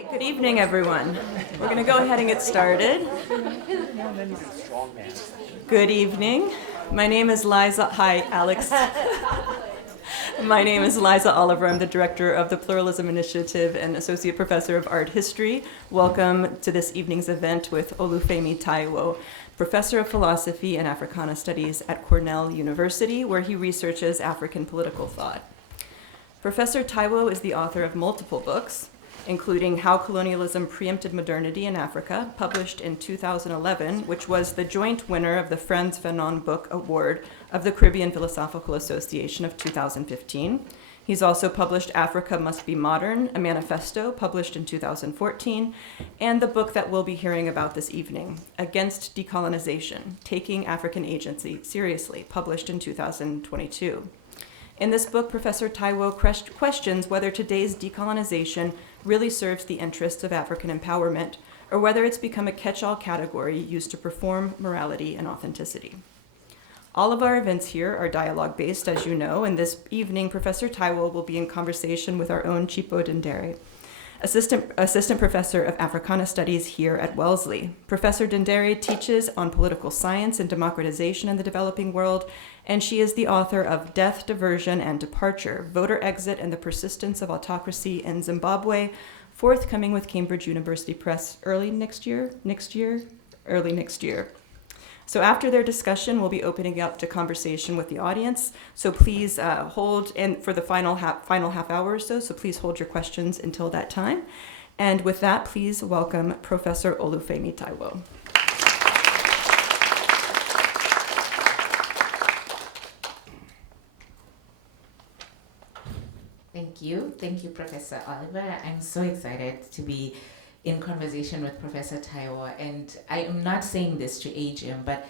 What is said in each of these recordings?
Great, good evening, everyone. We're going to go ahead and get started. Good evening. My name is Liza. Hi, Alex. My name is Liza Oliver. I'm the director of the Pluralism Initiative and associate professor of art history. Welcome to this evening's event with Olufemi Taiwo, professor of philosophy and Africana studies at Cornell University, where he researches African political thought. Professor Taiwo is the author of multiple books, including How Colonialism Preempted Modernity in Africa, published in 2011, which was the joint winner of the Frantz Fanon Book Award of the Caribbean Philosophical Association of 2015. He's also published Africa Must Be Modern, a manifesto published in 2014, and the book that we'll be hearing about this evening, Against Decolonization, Taking African Agency Seriously, published in 2022. In this book, Professor Taiwo questions whether today's decolonization really serves the interests of African empowerment, or whether it's become a catch-all category used to perform morality and authenticity. All of our events here are dialogue-based, as you know, and this evening, Professor Taiwo will be in conversation with our own Chipo Dendere, assistant professor of Africana studies here at Wellesley. Professor Dendere teaches on political science and democratization in the developing world, and she is the author of Death, Diversion, and Departure, Voter Exit and the Persistence of Autocracy in Zimbabwe, forthcoming with Cambridge University Press early next year. So after their discussion, we'll be opening up to conversation with the audience. So please hold, and for the final half hour or so please hold your questions until that time. And with that, please welcome Professor Olufemi Taiwo. Thank you, Professor Oliver. I'm so excited to be in conversation with Professor Taiwo, and I am not saying this to age him, but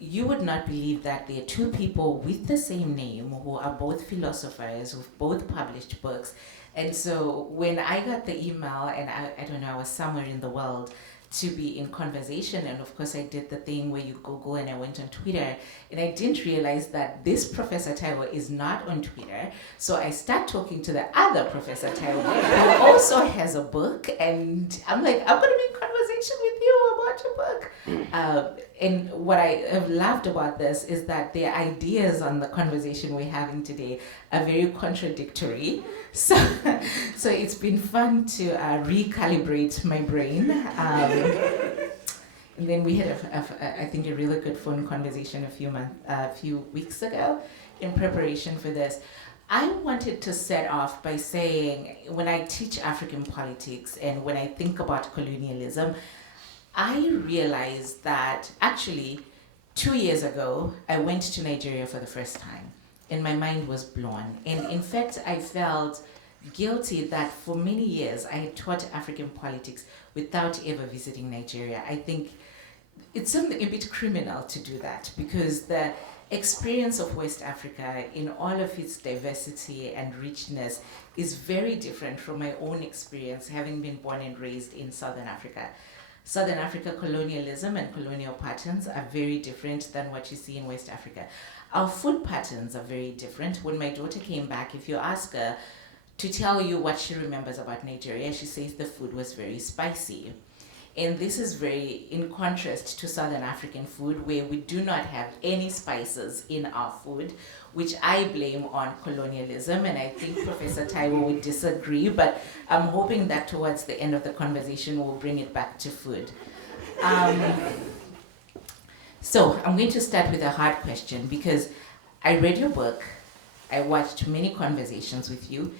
you would not believe that there are two people with the same name who are both philosophers, who've both published books. And so when I got the email, and I don't know, I was somewhere in the world to be in conversation, and of course I did the thing where you Google, and I went on Twitter, and I didn't realize that this Professor Taiwo is not on Twitter. So I start talking to the other Professor Taiwo, who also has a book, and I'm like, I'm going to be in conversation with you about your book. And what I have loved about this is that the ideas on the conversation we're having today are very contradictory. So it's been fun to recalibrate my brain. And then we had, I think, a really good phone conversation a few weeks ago in preparation for this. I wanted to set off by saying, when I teach African politics and when I think about colonialism, I realized that actually 2 years ago, I went to Nigeria for the first time, and my mind was blown. And in fact, I felt guilty that for many years I had taught African politics without ever visiting Nigeria. I think it's something a bit criminal to do that, because the experience of West Africa in all of its diversity and richness is very different from my own experience, having been born and raised in Southern Africa. Southern Africa colonialism and colonial patterns are very different than what you see in West Africa. Our food patterns are very different. When my daughter came back, if you ask her to tell you what she remembers about Nigeria, she says the food was very spicy. And this is very in contrast to Southern African food, where we do not have any spices in our food, which I blame on colonialism. And I think Professor Taiwo would disagree, but I'm hoping that towards the end of the conversation, we'll bring it back to food. So I'm going to start with a hard question, because I read your book, I watched many conversations with you.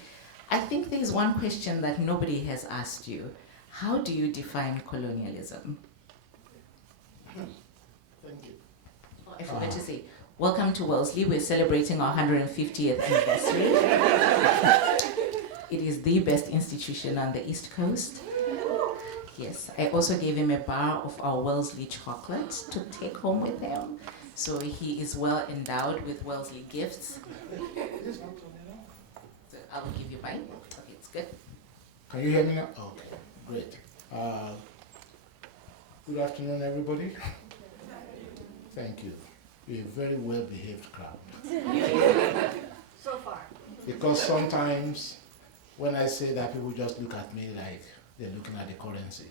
I think there's one question that nobody has asked you. How do you define colonialism? Thank you. I forgot to say, welcome to Wellesley. We're celebrating our 150th anniversary. It is the best institution on the East Coast. Yes, I also gave him a bar of our Wellesley chocolate to take home with him. So he is well endowed with Wellesley gifts. So I will give you mine. Okay, it's good. Can you hear me now? Okay, great. Good afternoon, everybody. Thank you. You're a very well-behaved crowd. So far. Because sometimes when I say that, people just look at me like they're looking at the currency.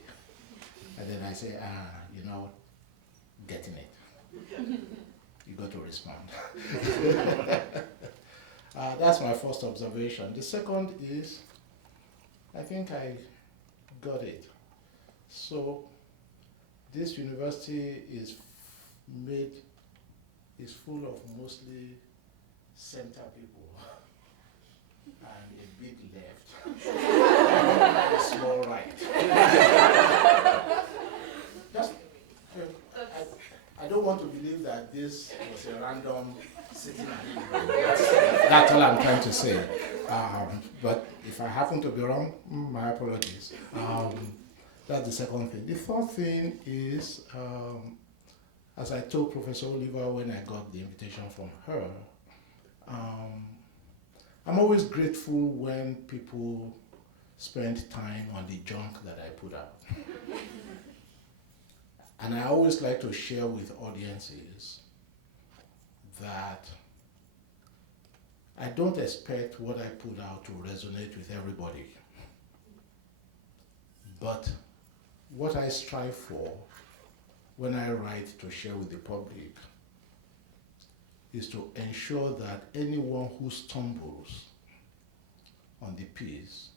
And then I say, getting it. You got to respond. That's my first observation. The second is, I think I got it. So this university is full of mostly center people and a bit left, and a small right. I don't want to believe that this was a random sitting arrangement. That's all I'm trying to say. But if I happen to be wrong, my apologies. That's the second thing. The third thing is, as I told Professor Oliver when I got the invitation from her, I'm always grateful when people spend time on the junk that I put out. And I always like to share with audiences that I don't expect what I put out to resonate with everybody. But what I strive for when I write to share with the public is to ensure that anyone who stumbles on the piece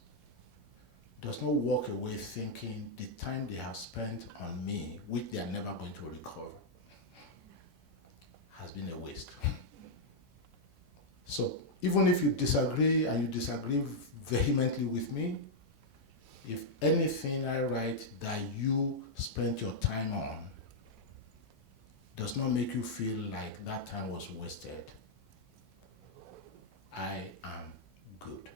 does not walk away thinking the time they have spent on me, which they are never going to recover, has been a waste. So even if you disagree, and you disagree vehemently with me, if anything I write that you spent your time on does not make you feel like that time was wasted, I am good.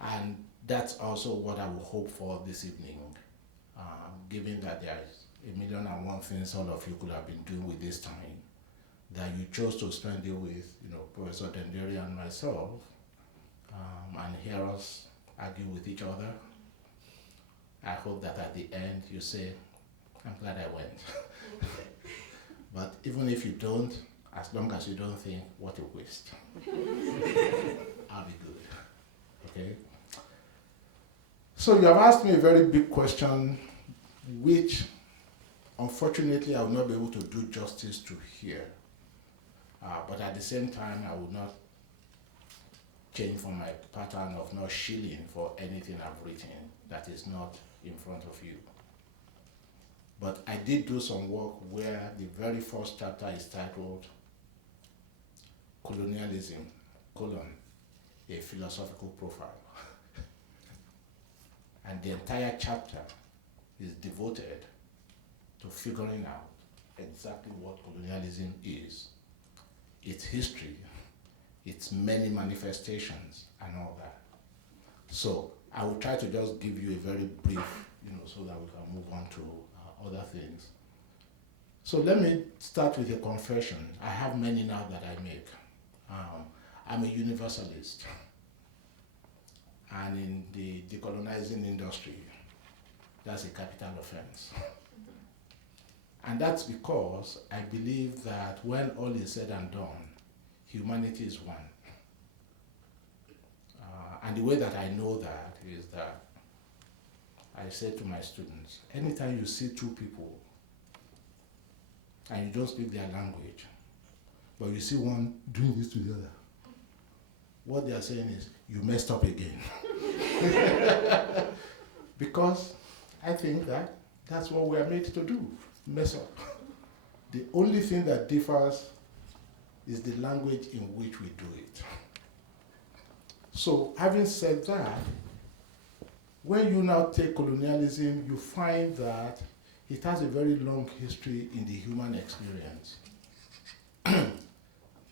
And that's also what I will hope for this evening, given that there's 1,000,001 things all of you could have been doing with this time, that you chose to spend it with, Professor Dendere and myself, and hear us argue with each other. I hope that at the end you say, I'm glad I went. But even if you don't, as long as you don't think, what a waste, I'll be good, okay? So you have asked me a very big question, which unfortunately I will not be able to do justice to here. But at the same time, I will not change from my pattern of not shilling for anything I've written that is not in front of you. But I did do some work where the very first chapter is titled Colonialism, a philosophical profile. And the entire chapter is devoted to figuring out exactly what colonialism is, its history, its many manifestations, and all that. So I will try to just give you a very brief, so that we can move on to other things. So let me start with a confession. I have many now that I make. I'm a universalist. And in the decolonizing industry, that's a capital offense. And that's because I believe that when all is said and done, humanity is one. And the way that I know that is that I say to my students, anytime you see two people and you don't speak their language, but you see one doing this to the other, what they are saying is, you messed up again. Because I think that that's what we are made to do, mess up. The only thing that differs is the language in which we do it. So having said that, when you now take colonialism, you find that it has a very long history in the human experience.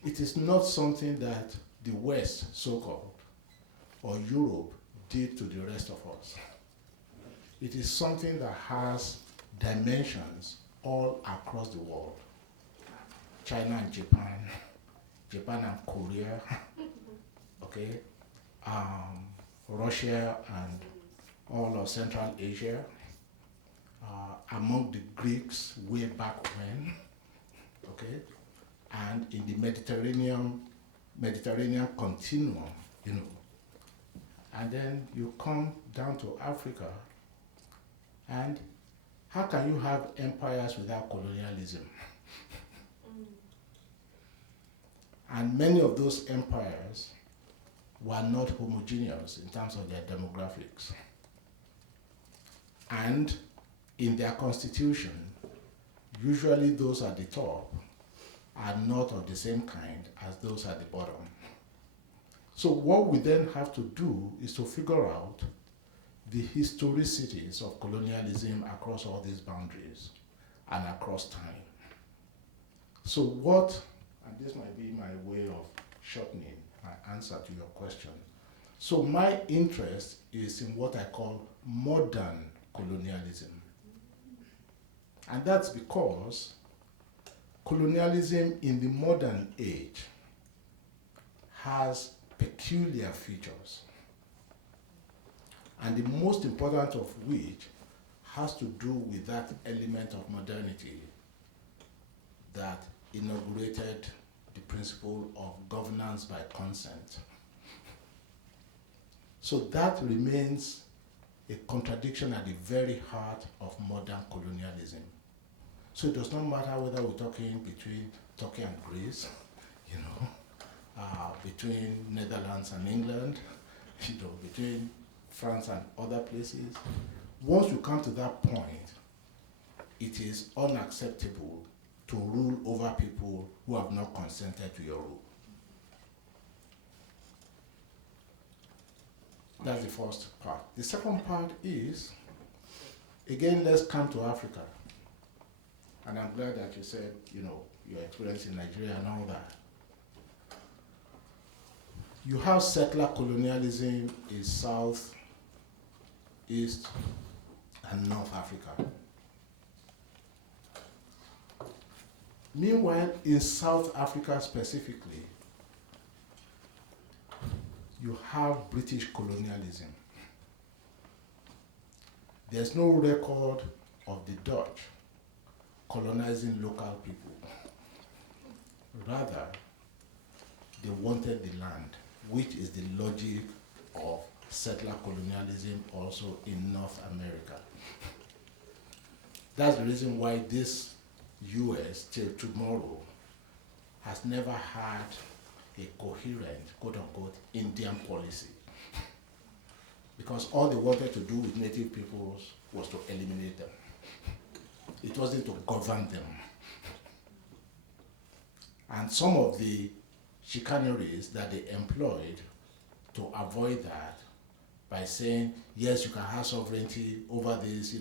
It is not something that the West, so-called, or Europe did to the rest of us. It is something that has dimensions all across the world. China and Japan, Japan and Korea, okay, Russia and all of Central Asia, among the Greeks way back when, okay, and in the Mediterranean continuum, And then you come down to Africa, and how can you have empires without colonialism? And many of those empires were not homogeneous in terms of their demographics. And in their constitution, usually those at the top are not of the same kind as those at the bottom. So what we then have to do is to figure out the historicities of colonialism across all these boundaries and across time. So what, and this might be my way of shortening my answer to your question. So my interest is in what I call modern colonialism. And that's because colonialism in the modern age has peculiar features. And the most important of which has to do with that element of modernity that inaugurated the principle of governance by consent. So that remains a contradiction at the very heart of modern colonialism. So it does not matter whether we're talking between Turkey and Greece, between Netherlands and England, between France and other places. Once you come to that point, it is unacceptable to rule over people who have not consented to your rule. That's the first part. The second part is, again, let's come to Africa. And I'm glad that you said, your experience in Nigeria and all that. You have settler colonialism in South, East, and North Africa. Meanwhile, in South Africa specifically, you have British colonialism. There's no record of the Dutch colonizing local people. Rather, they wanted the land, which is the logic of settler colonialism also in North America. That's the reason why this US till tomorrow has never had a coherent, quote unquote, Indian policy. Because all they wanted to do with native peoples was to eliminate them. It wasn't to govern them. And some of the chicaneries that they employed to avoid that by saying, yes, you can have sovereignty over this,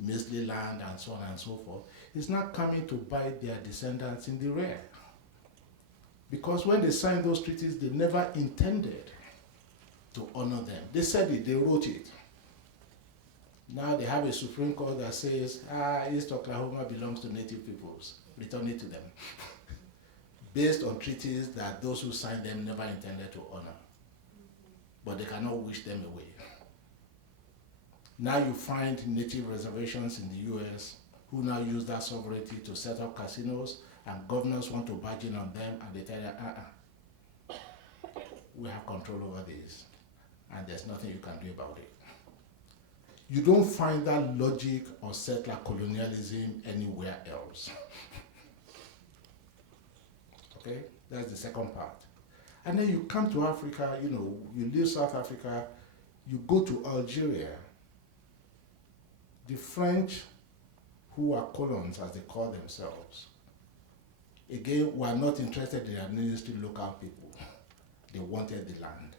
measly land and so on and so forth, is not coming to bite their descendants in the rear. Because when they signed those treaties, they never intended to honor them. They said it, they wrote it. Now they have a Supreme Court that says, East Oklahoma belongs to native peoples, return it to them. Based on treaties that those who signed them never intended to honor. But they cannot wish them away. Now you find native reservations in the US who now use that sovereignty to set up casinos, and governors want to barge in on them, and they tell them, we have control over this, and there's nothing you can do about it. You don't find that logic of settler colonialism anywhere else. Okay, that's the second part. And then you come to Africa, you leave South Africa, you go to Algeria. The French, who are colons as they call themselves, again, were not interested in administering local people. They wanted the land.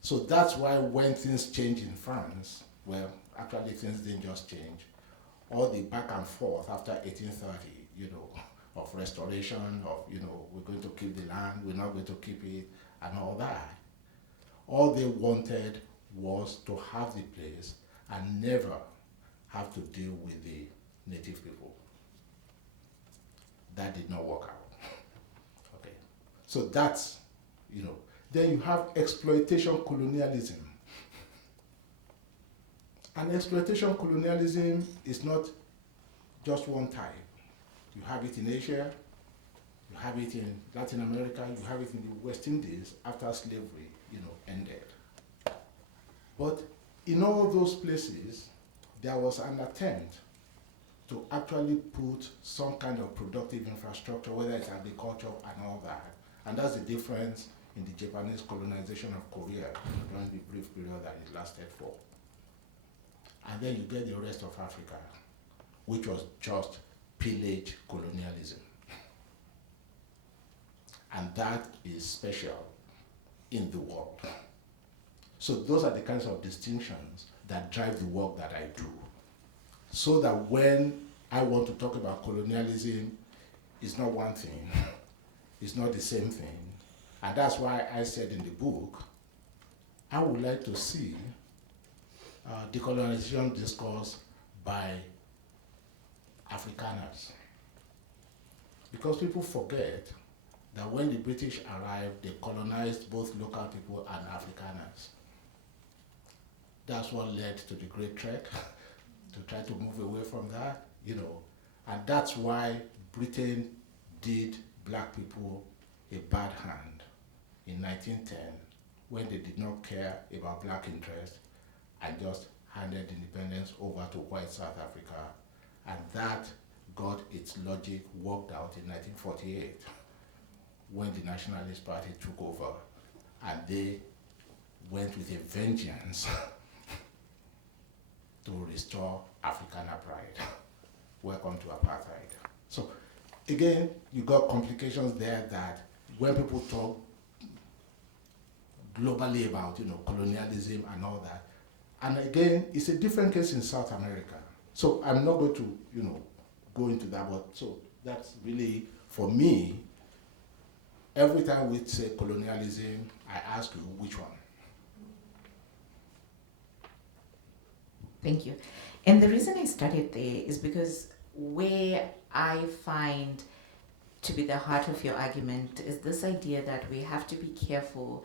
So that's why when things change in France, well, actually things didn't just change. All the back and forth after 1830, of restoration, of, we're going to keep the land, we're not going to keep it, and all that. All they wanted was to have the place and never have to deal with the native people. That did not work out. Okay. So that's, then you have exploitation colonialism. And exploitation colonialism is not just one type. You have it in Asia, you have it in Latin America, you have it in the West Indies after slavery. ended. But in all those places, there was an attempt to actually put some kind of productive infrastructure, whether it's agriculture and all that. And that's the difference in the Japanese colonization of Korea during the brief period that it lasted for. And then you get the rest of Africa, which was just pillage colonialism. And that is special in the world. So those are the kinds of distinctions that drive the work that I do. So that when I want to talk about colonialism, it's not one thing, it's not the same thing. And that's why I said in the book, I would like to see decolonization discourse by Africaners. Because people forget that when the British arrived, they colonized both local people and Afrikaners. That's what led to the Great Trek, to try to move away from that, And that's why Britain did black people a bad hand in 1910, when they did not care about black interests and just handed independence over to white South Africa. And that got its logic worked out in 1948, when the Nationalist Party took over and they went with a vengeance to restore Africana pride. Welcome to apartheid. So again, you got complications there that when people talk globally about colonialism and all that, and again, it's a different case in South America. So I'm not going to go into that, but so that's really, for me, every time we say colonialism, I ask you which one. Thank you. And the reason I started there is because where I find to be the heart of your argument is this idea that we have to be careful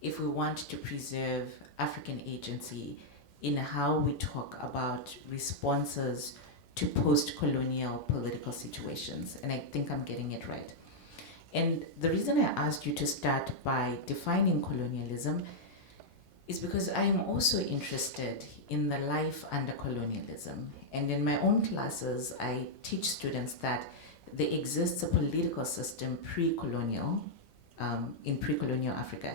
if we want to preserve African agency in how we talk about responses to post-colonial political situations. And I think I'm getting it right. And the reason I asked you to start by defining colonialism is because I am also interested in the life under colonialism. And in my own classes, I teach students that there exists a political system pre-colonial, in pre-colonial Africa.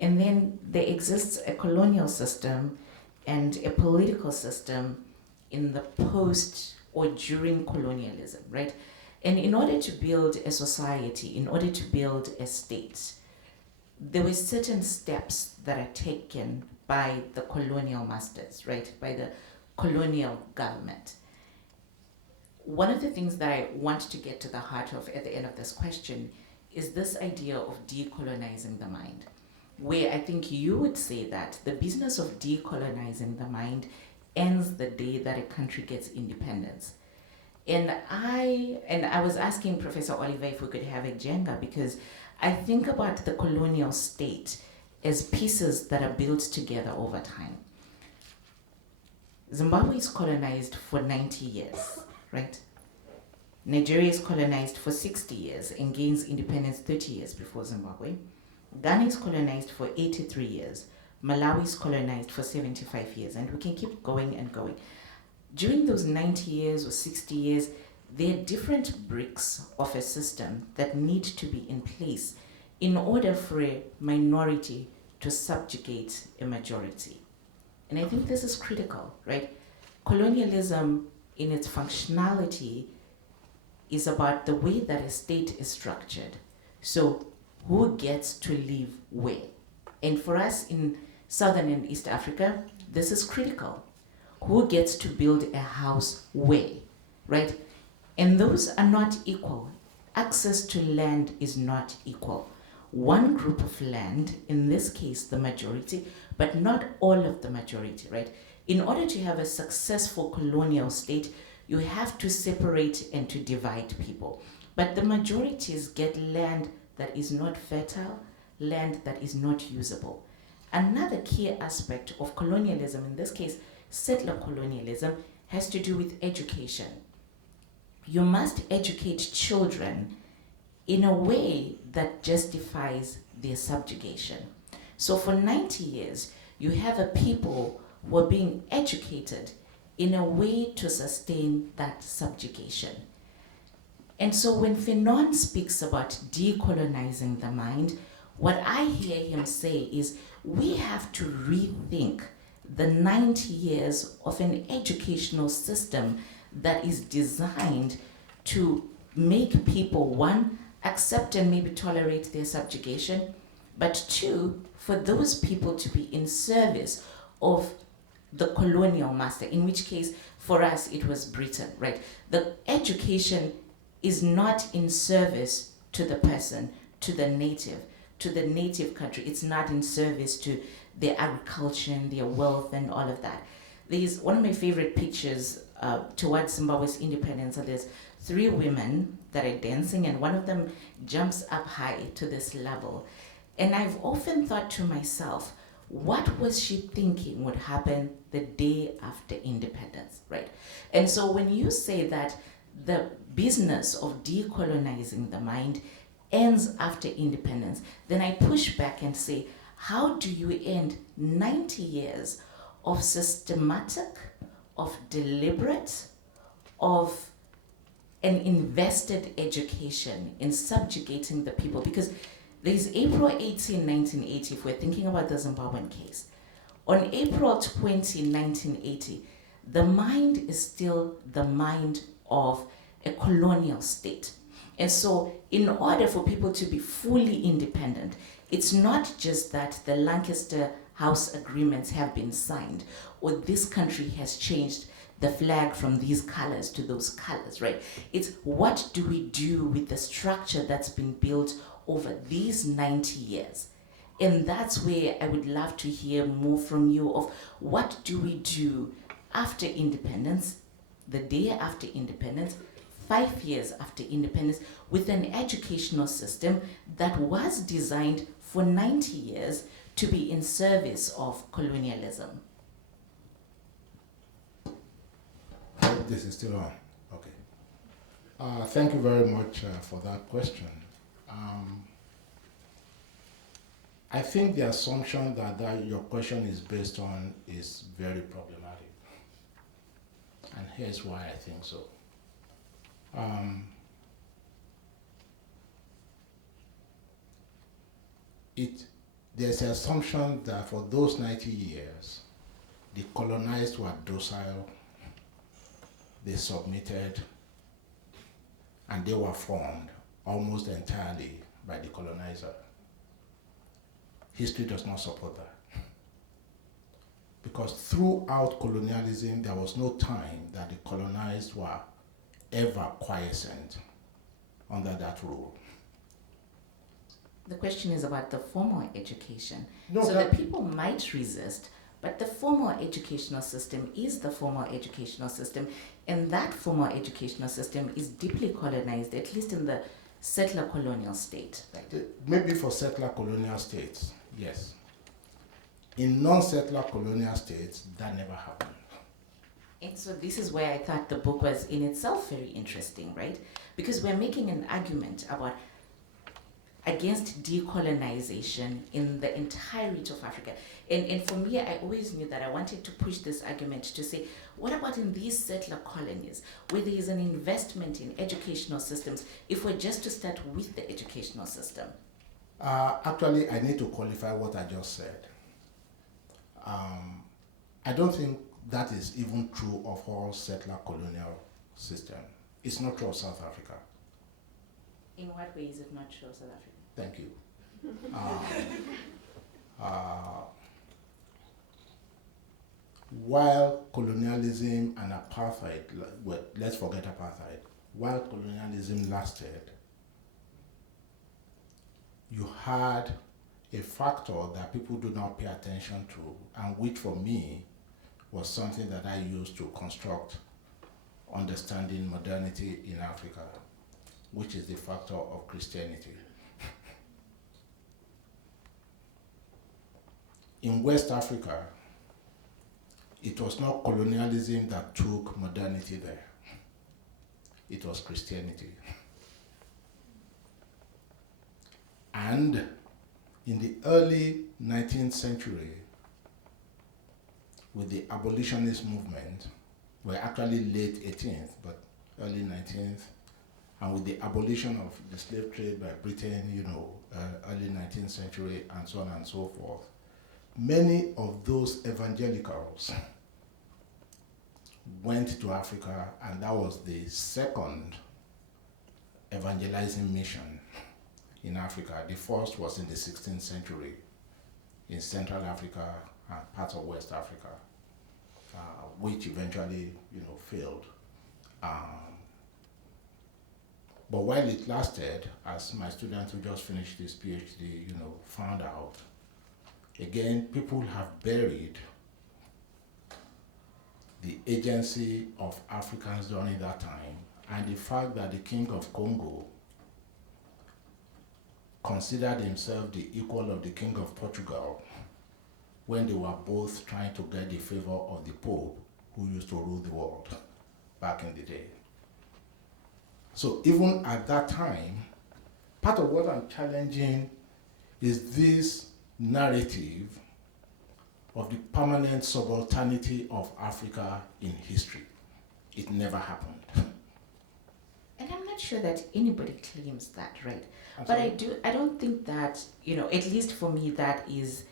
And then there exists a colonial system and a political system in the post or during colonialism, right? And in order to build a society, in order to build a state, there were certain steps that are taken by the colonial masters, right? By the colonial government. One of the things that I want to get to the heart of at the end of this question is this idea of decolonizing the mind, where I think you would say that the business of decolonizing the mind ends the day that a country gets independence. And I was asking Professor Oliver if we could have a Jenga, because I think about the colonial state as pieces that are built together over time. Zimbabwe is colonized for 90 years, right? Nigeria is colonized for 60 years and gains independence 30 years before Zimbabwe. Ghana is colonized for 83 years. Malawi is colonized for 75 years, and we can keep going and going. During those 90 years or 60 years, there are different bricks of a system that need to be in place in order for a minority to subjugate a majority. And I think this is critical, right? Colonialism in its functionality is about the way that a state is structured. So who gets to live where? And for us in Southern and East Africa, this is critical. Who gets to build a house where, right? And those are not equal. Access to land is not equal. One group of land, in this case the majority, but not all of the majority, right? In order to have a successful colonial state, you have to separate and to divide people. But the majorities get land that is not fertile, land that is not usable. Another key aspect of colonialism, in this case, settler colonialism, has to do with education. You must educate children in a way that justifies their subjugation. So for 90 years, you have a people who are being educated in a way to sustain that subjugation. And so when Fanon speaks about decolonizing the mind, what I hear him say is we have to rethink the 90 years of an educational system that is designed to make people, one, accept and maybe tolerate their subjugation, but two, for those people to be in service of the colonial master, in which case, for us, it was Britain, right? The education is not in service to the person, to the native country. It's not in service to their agriculture and their wealth and all of that. There's one of my favorite pictures towards Zimbabwe's independence. So there's 3 women that are dancing, and one of them jumps up high to this level. And I've often thought to myself, what was she thinking would happen the day after independence, right? And so when you say that the business of decolonizing the mind ends after independence, then I push back and say, how do you end 90 years of systematic, of deliberate, of an invested education in subjugating the people? Because there's April 18, 1980, if we're thinking about the Zimbabwean case. On April 20, 1980, the mind is still the mind of a colonial state. And so in order for people to be fully independent, it's not just that the Lancaster House agreements have been signed, or this country has changed the flag from these colors to those colors, right? It's what do we do with the structure that's been built over these 90 years? And that's where I would love to hear more from you of what do we do after independence, the day after independence, 5 years after independence, with an educational system that was designed for 90 years to be in service of colonialism. This is still on. Okay. Thank you very much for that question. I think the assumption that your question is based on is very problematic. And here's why I think so. There's an assumption that for those 90 years, the colonized were docile, they submitted, and they were formed almost entirely by the colonizer. History does not support that. Because throughout colonialism, there was no time that the colonized were ever quiescent under that rule. The question is about the formal education. No, so that people might resist, but the formal educational system is the formal educational system, and that formal educational system is deeply colonized, at least in the settler colonial state. Right? Maybe for settler colonial states, yes. In non-settler colonial states, that never happened. And so this is where I thought the book was in itself very interesting, right? Because we're making an argument about against decolonization in the entirety of Africa. And for me, I always knew that I wanted to push this argument to say, what about in these settler colonies where there is an investment in educational systems, if we're just to start with the educational system? Actually, I need to qualify what I just said. I don't think that is even true of all settler colonial system. It's not true of South Africa. In what way is it not true of South Africa? Thank you. While colonialism and apartheid, well, let's forget apartheid, while colonialism lasted, you had a factor that people do not pay attention to, and which for me was something that I used to construct understanding modernity in Africa, which is the factor of Christianity. In West Africa, it was not colonialism that took modernity there. It was Christianity. And in the early 19th century, with the abolitionist movement, well, actually late 18th, but early 19th, and with the abolition of the slave trade by Britain, early 19th century, and so on and so forth, many of those evangelicals went to Africa, and that was the second evangelizing mission in Africa. The first was in the 16th century in Central Africa and parts of West Africa, which eventually, failed. But while it lasted, as my student who just finished his PhD, found out, again, people have buried the agency of Africans during that time, and the fact that the King of Congo considered himself the equal of the King of Portugal when they were both trying to get the favor of the Pope who used to rule the world back in the day. So even at that time, part of what I'm challenging is this narrative of the permanent subalternity of Africa in history. It never happened. And I'm not sure that anybody claims that, right? Absolutely. But I don't think that, at least for me, that is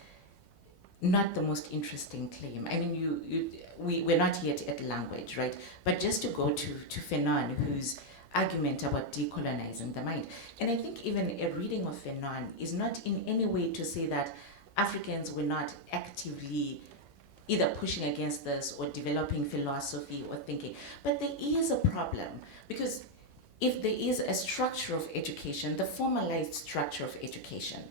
not the most interesting claim. I mean, we're not yet at language, right? But just to go to Fanon, whose argument about decolonizing the mind, and I think even a reading of Fanon is not in any way to say that Africans were not actively either pushing against this or developing philosophy or thinking. But there is a problem, because if there is a structure of education, the formalized structure of education,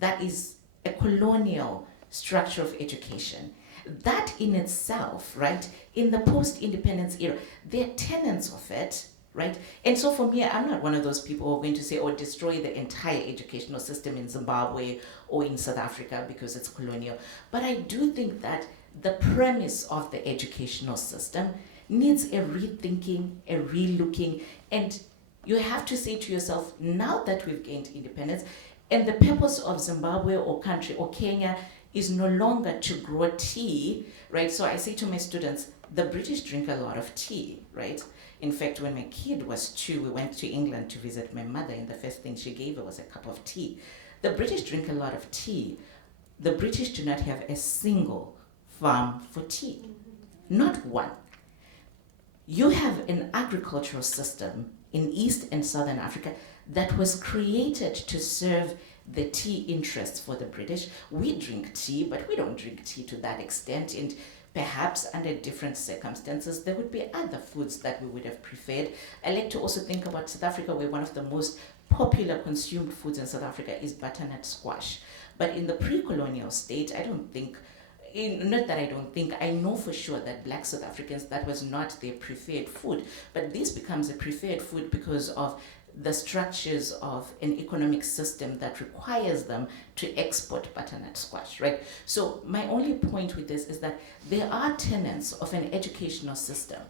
that is a colonial structure of education, that in itself, right, in the post-independence era, there are tenets of it, right? And so for me, I'm not one of those people who are going to say, destroy the entire educational system in Zimbabwe or in South Africa because it's colonial. But I do think that the premise of the educational system needs a rethinking, a relooking, and you have to say to yourself, now that we've gained independence, and the purpose of Zimbabwe or country or Kenya is no longer to grow tea, right? So I say to my students, the British drink a lot of tea, right? In fact, when my kid was 2, we went to England to visit my mother, and the first thing she gave her was a cup of tea. The British drink a lot of tea. The British do not have a single farm for tea, not one. You have an agricultural system in East and Southern Africa that was created to serve the tea interests for the British. We drink tea, but we don't drink tea to that extent, and perhaps under different circumstances, there would be other foods that we would have preferred. I like to also think about South Africa, where one of the most popular consumed foods in South Africa is butternut squash. But in the pre-colonial state, I don't think, not that I don't think, I know for sure that Black South Africans, that was not their preferred food. But this becomes a preferred food because of the structures of an economic system that requires them to export butternut squash, right? So my only point with this is that there are tenets of an educational system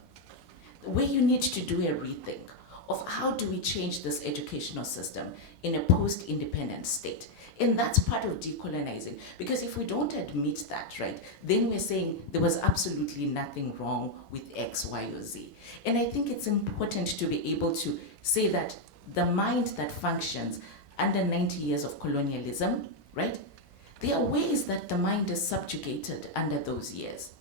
where you need to do a rethink of how do we change this educational system in a post-independent state. And that's part of decolonizing, because if we don't admit that, right, then we're saying there was absolutely nothing wrong with X, Y, or Z. And I think it's important to be able to say that the mind that functions under 90 years of colonialism, right, there are ways that the mind is subjugated under those years.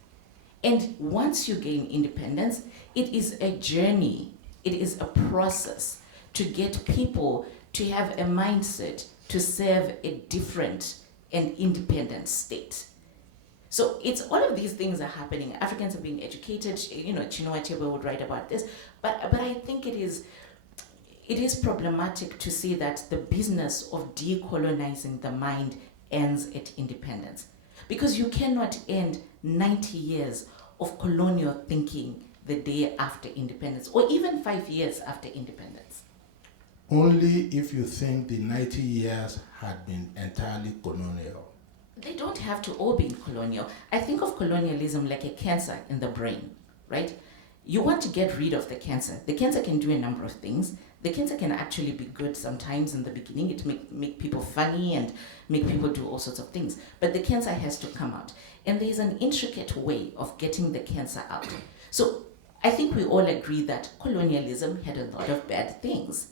And once you gain independence, it is a journey, it is a process to get people to have a mindset to serve a different and independent state. So it's all of these things are happening. Africans are being educated, Chinua Achebe would write about this, but I think it is problematic to say that the business of decolonizing the mind ends at independence, because you cannot end 90 years of colonial thinking the day after independence, or even 5 years after independence. Only if you think the 90 years had been entirely colonial. They don't have to all be colonial. I think of colonialism like a cancer in the brain, right? you want to get rid of the cancer. The cancer can do a number of things. The cancer can actually be good sometimes in the beginning. It make people funny and make people do all sorts of things. But the cancer has to come out. And there's an intricate way of getting the cancer out. So I think we all agree that colonialism had a lot of bad things.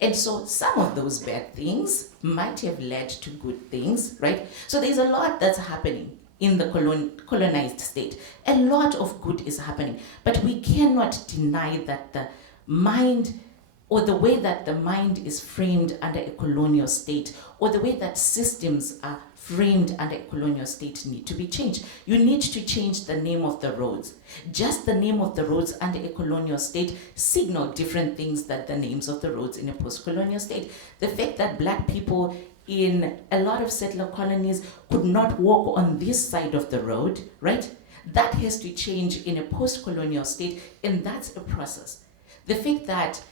And so some of those bad things might have led to good things, right? So there's a lot that's happening in the colonized state. A lot of good is happening. But we cannot deny that the mind, or the way that the mind is framed under a colonial state, or the way that systems are framed under a colonial state need to be changed. You need to change the name of the roads. Just the name of the roads under a colonial state signal different things than the names of the roads in a post-colonial state. The fact that Black people in a lot of settler colonies could not walk on this side of the road, right? That has to change in a post-colonial state, and that's a process. The fact that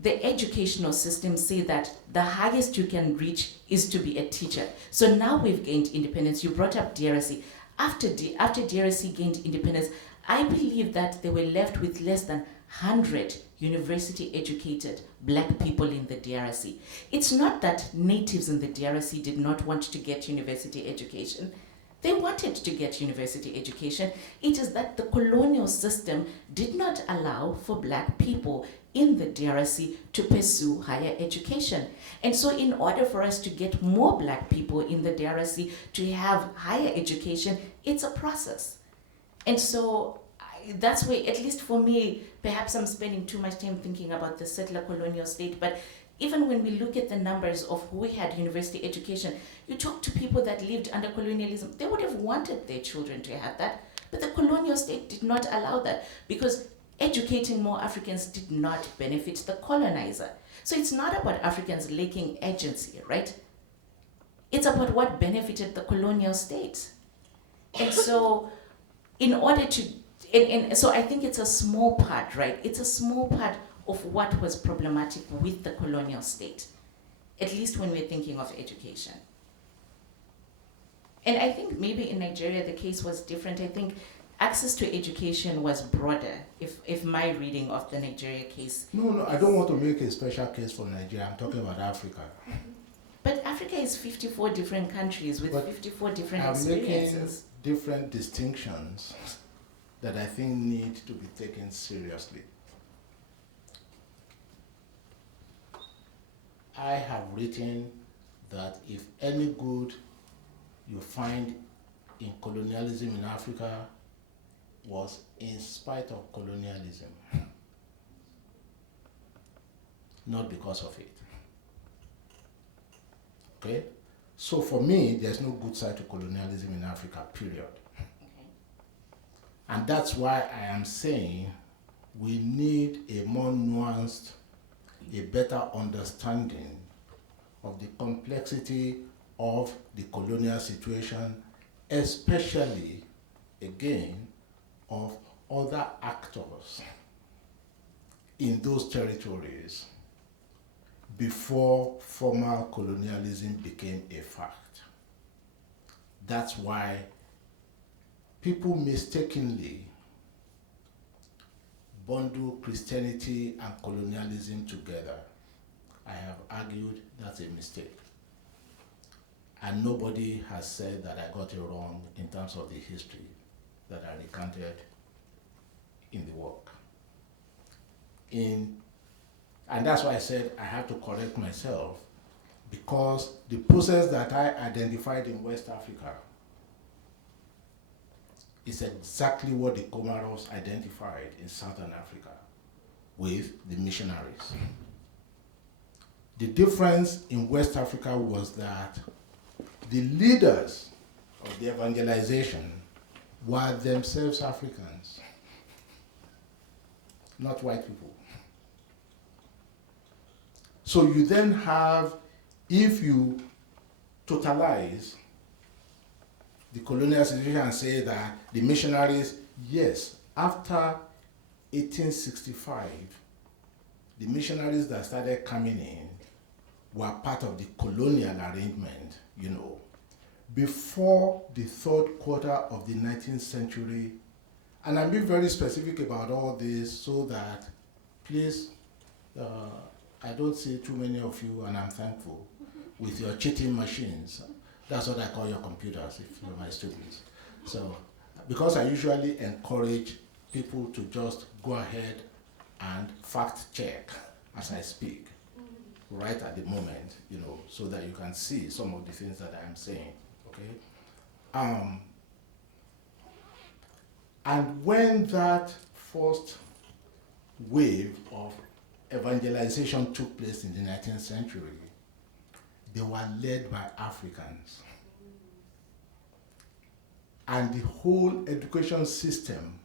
the educational system say that the highest you can reach is to be a teacher. So now we've gained independence. You brought up DRC. After DRC gained independence, I believe that they were left with less than 100 university-educated Black people in the DRC. It's not that natives in the DRC did not want to get university education. They wanted to get university education. It is that the colonial system did not allow for Black people in the DRC to pursue higher education. And so in order for us to get more Black people in the DRC to have higher education, it's a process. And so that's where, at least for me, perhaps I'm spending too much time thinking about the settler colonial state, but even when we look at the numbers of who had university education, you talk to people that lived under colonialism, they would have wanted their children to have that, but the colonial state did not allow that because educating more Africans did not benefit the colonizer. So it's not about Africans lacking agency, right? It's about what benefited the colonial state. And so in order to, and so I think it's a small part, right? It's a small part of what was problematic with the colonial state, at least when we're thinking of education. And I think maybe in Nigeria the case was different. I think access to education was broader, if my reading of the Nigeria case. No, I don't want to make a special case for Nigeria. I'm talking about Africa. But Africa is 54 different countries with 54 different I'm experiences. making different distinctions that I think need to be taken seriously. I have written that if any good you find in colonialism in Africa was in spite of colonialism, not because of it. Okay? So for me, there's no good side to colonialism in Africa, period. Okay. And that's why I am saying we need a more nuanced, a better understanding of the complexity of the colonial situation, especially, again, of other actors in those territories before formal colonialism became a fact. That's why people mistakenly bundle Christianity and colonialism together. I have argued that's a mistake. And nobody has said that I got it wrong in terms of the history that I recanted in the work. And that's why I said I have to correct myself, because the process that I identified in West Africa is exactly what the Comoros identified in Southern Africa with the missionaries. The difference in West Africa was that the leaders of the evangelization were themselves Africans, not white people. So you then have, if you totalize the colonial situation and say that the missionaries, yes, after 1865, the missionaries that started coming in were part of the colonial arrangement, you know. Before the third quarter of the 19th century, And I'm being very specific about all this so that, please, I don't see too many of you, and I'm thankful, with your cheating machines. That's what I call your computers, if you're my students. So, because I usually encourage people to just go ahead and fact check as I speak, right at the moment, so that you can see some of the things that I'm saying, okay? And when that first wave of evangelization took place in the 19th century, they were led by Africans. And the whole education system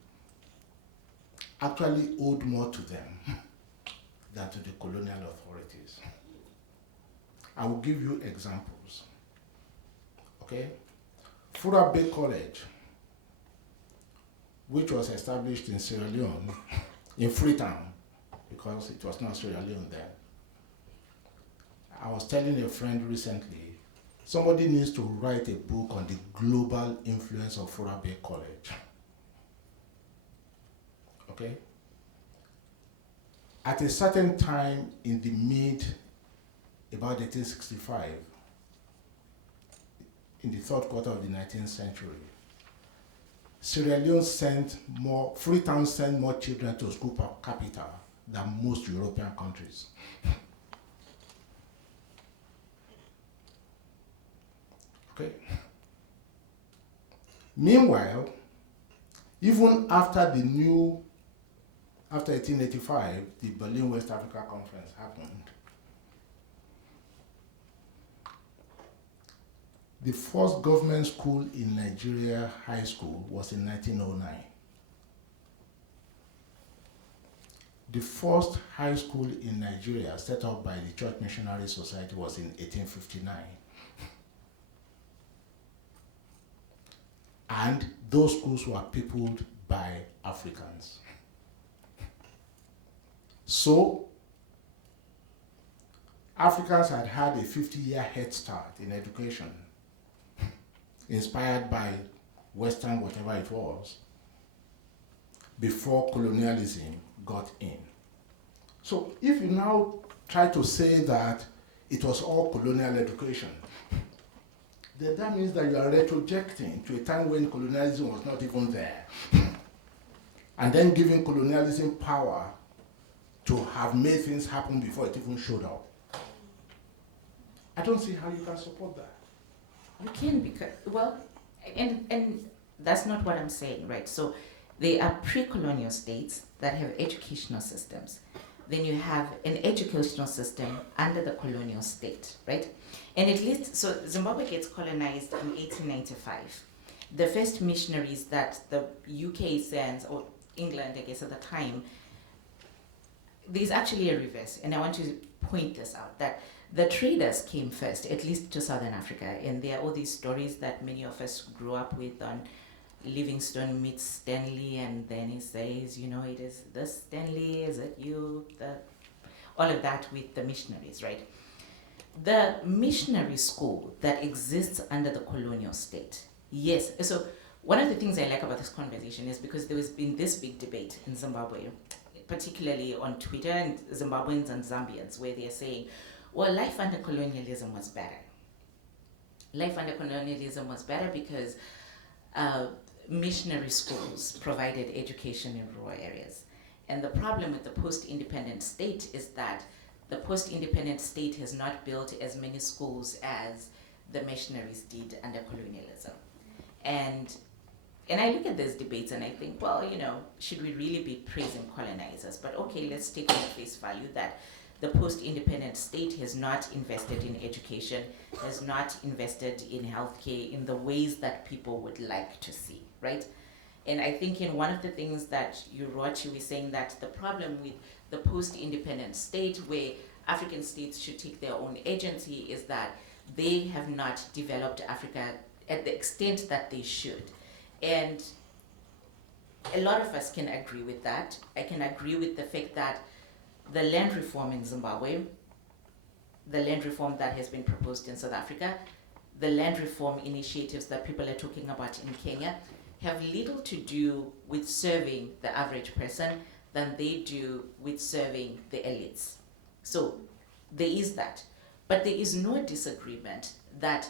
actually owed more to them than to the colonial authorities. I will give you examples. Okay? Fura Bay College, which was established in Sierra Leone, in Freetown, because it was not Sierra Leone then. I was telling a friend recently, somebody needs to write a book on the global influence of Fura Bay College. Okay? At a certain time in the about 1865, in the third quarter of the 19th century, Sierra Leone Freetown sent more children to school per capita than most European countries. Okay. Meanwhile, even after 1885, the Berlin West Africa Conference happened, the first government school in Nigeria, high school, was in 1909. The first high school in Nigeria set up by the Church Missionary Society was in 1859. And those schools were peopled by Africans. So, Africans had a 50-year head start in education, inspired by Western whatever it was, before colonialism got in. So if you now try to say that it was all colonial education, then that means that you are retrojecting to a time when colonialism was not even there. And then giving colonialism power to have made things happen before it even showed up. I don't see how you can support that. You can, because, well, and that's not what I'm saying, right? So they are pre-colonial states that have educational systems. Then you have an educational system under the colonial state, right? And it leads, so Zimbabwe gets colonized in 1895. The first missionaries that the UK sends, or England, I guess at the time, there's actually a reverse, and I want to point this out, that the traders came first, at least to Southern Africa, and there are all these stories that many of us grew up with on Livingstone meets Stanley, and then he says, it is this Stanley, is it you, all of that with the missionaries, right? The missionary school that exists under the colonial state, yes. So one of the things I like about this conversation is because there has been this big debate in Zimbabwe, particularly on Twitter, and Zimbabweans and Zambians, where they're saying, well, life under colonialism was better. Life under colonialism was better because missionary schools provided education in rural areas. And the problem with the post-independent state is that the post-independent state has not built as many schools as the missionaries did under colonialism. And I look at these debates and I think, well, should we really be praising colonizers? But okay, let's take on face value that the post-independent state has not invested in education, has not invested in healthcare in the ways that people would like to see, right? And I think in one of the things that you wrote, you were saying that the problem with the post-independent state, where African states should take their own agency, is that they have not developed Africa at the extent that they should. And a lot of us can agree with that. I can agree with the fact that the land reform in Zimbabwe, the land reform that has been proposed in South Africa, the land reform initiatives that people are talking about in Kenya, have little to do with serving the average person than they do with serving the elites. So there is that. But there is no disagreement that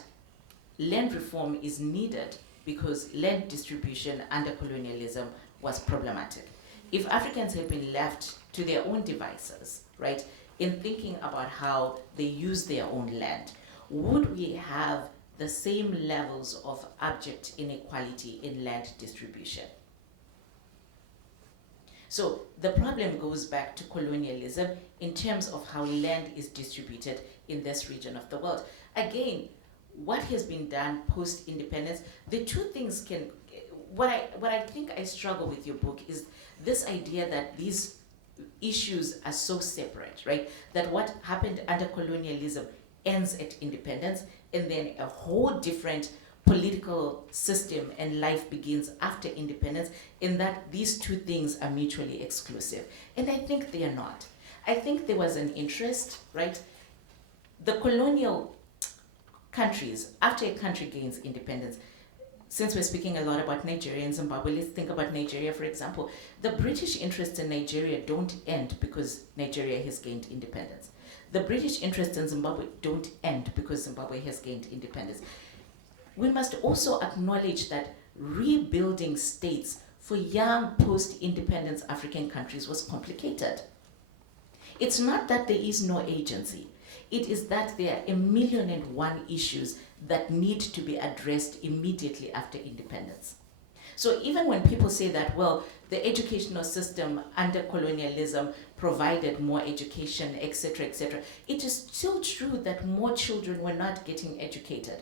land reform is needed because land distribution under colonialism was problematic. If Africans had been left to their own devices, right, in thinking about how they use their own land, would we have the same levels of abject inequality in land distribution? So the problem goes back to colonialism in terms of how land is distributed in this region of the world. Again, what has been done post-independence, the two things can, what I think I struggle with your book is this idea that these issues are so separate, right? That what happened under colonialism ends at independence, and then a whole different political system and life begins after independence, in that these two things are mutually exclusive. And I think they are not. I think there was an interest, right? The colonial countries, after a country gains independence, since we're speaking a lot about Nigeria and Zimbabwe, let's think about Nigeria, for example. The British interests in Nigeria don't end because Nigeria has gained independence. The British interests in Zimbabwe don't end because Zimbabwe has gained independence. We must also acknowledge that rebuilding states for young post-independence African countries was complicated. It's not that there is no agency. It is that there are 1,000,001 issues that need to be addressed immediately after independence. So even when people say that, well, the educational system under colonialism provided more education, etc., it is still true that more children were not getting educated.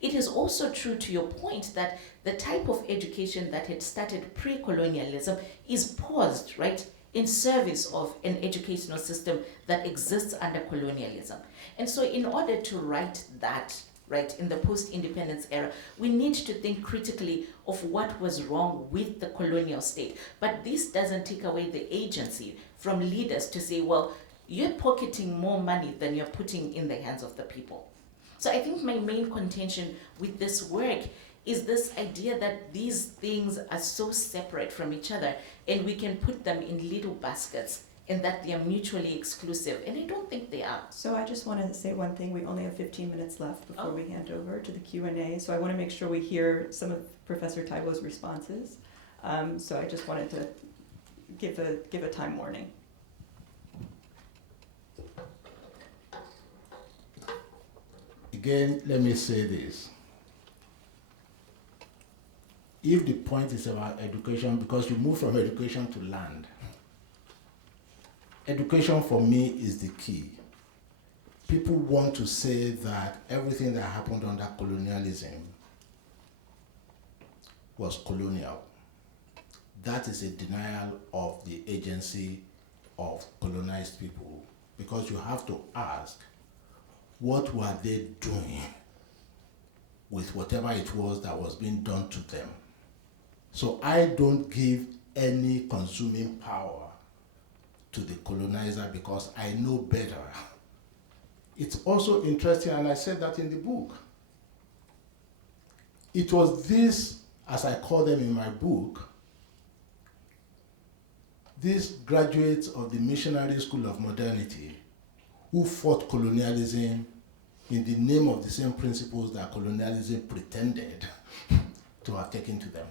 It is also true, to your point, that the type of education that had started pre-colonialism is paused, right, in service of an educational system that exists under colonialism. And so in order to right that, right, in the post-independence era, we need to think critically of what was wrong with the colonial state. But this doesn't take away the agency from leaders to say, well, you're pocketing more money than you're putting in the hands of the people. So I think my main contention with this work is this idea that these things are so separate from each other and we can put them in little baskets and that they are mutually exclusive. And I don't think they are. So I just want to say one thing. We only have 15 minutes left before we hand over to the Q&A. So I want to make sure we hear some of Professor Taiwo's responses. So I just wanted to give a time warning. Again, let me say this. If the point is about education, because you move from education to land, education for me is the key. People want to say that everything that happened under colonialism was colonial. That is a denial of the agency of colonized people, because you have to ask, what were they doing with whatever it was that was being done to them? So I don't give any consuming power to the colonizer because I know better. It's also interesting, and I said that in the book. It was this, as I call them in my book, these graduates of the Missionary School of Modernity who fought colonialism in the name of the same principles that colonialism pretended to have taken to them.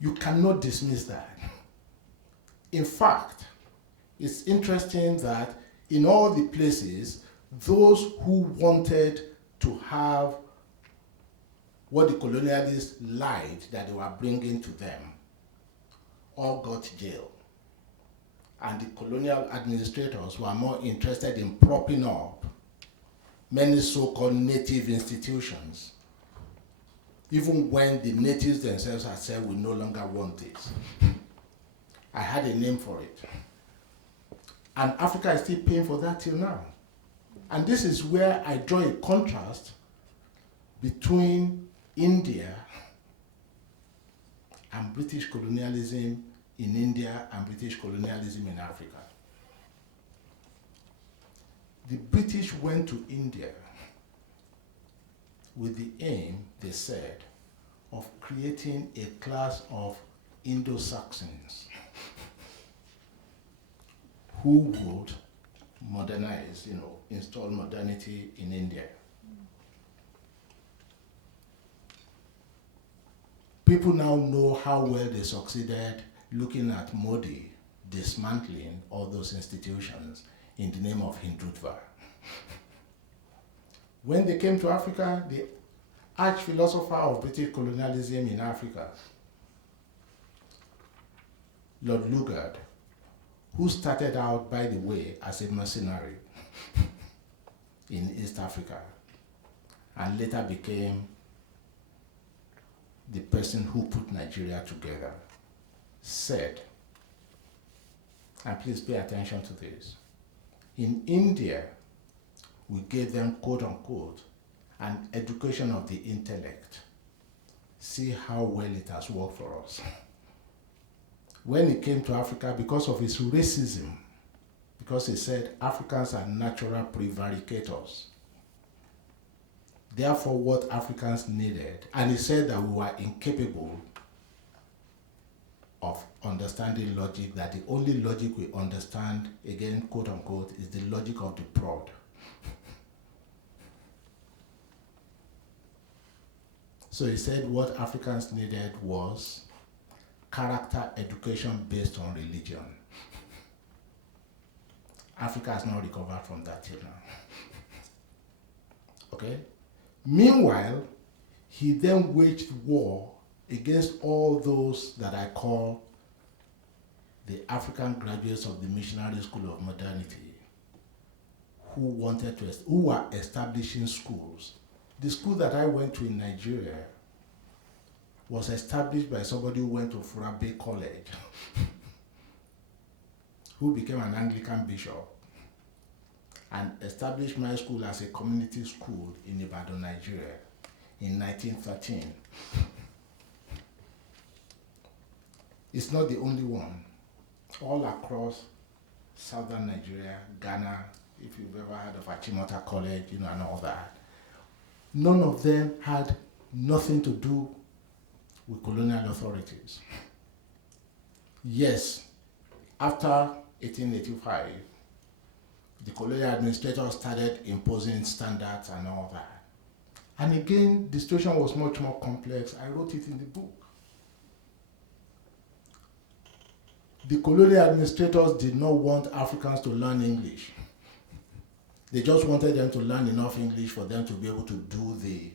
You cannot dismiss that. In fact, it's interesting that in all the places, those who wanted to have what the colonialists lied that they were bringing to them all got jailed. And the colonial administrators were more interested in propping up many so-called native institutions, even when the natives themselves had said, we no longer want this. I had a name for it. And Africa is still paying for that till now. And this is where I draw a contrast between India and British colonialism in India and British colonialism in Africa. The British went to India with the aim, they said, of creating a class of Indo-Saxons who would modernize, install modernity in India. People now know how well they succeeded looking at Modi dismantling all those institutions in the name of Hindutva. When they came to Africa, the arch-philosopher of British colonialism in Africa, Lord Lugard, who started out, by the way, as a mercenary in East Africa, and later became the person who put Nigeria together, said, and please pay attention to this, in India, we gave them, quote unquote, an education of the intellect. See how well it has worked for us. When he came to Africa, because of his racism, because he said Africans are natural prevaricators, therefore what Africans needed, and he said that we were incapable of understanding logic, that the only logic we understand, again, quote unquote, is the logic of the prod. So he said what Africans needed was character education based on religion. Africa has not recovered from that till now. Okay? Meanwhile, he then waged war against all those that I call the African graduates of the Missionary School of Modernity, who were establishing schools. The school that I went to in Nigeria was established by somebody who went to Furabe College, who became an Anglican bishop, and established my school as a community school in Ibadan, Nigeria, in 1913. It's not the only one. All across southern Nigeria, Ghana, if you've ever heard of Achimota College, and all that, none of them had nothing to do with colonial authorities. Yes, after 1885, the colonial administrators started imposing standards and all that. And again, the situation was much more complex. I wrote it in the book. The colonial administrators did not want Africans to learn English. They just wanted them to learn enough English for them to be able to do the,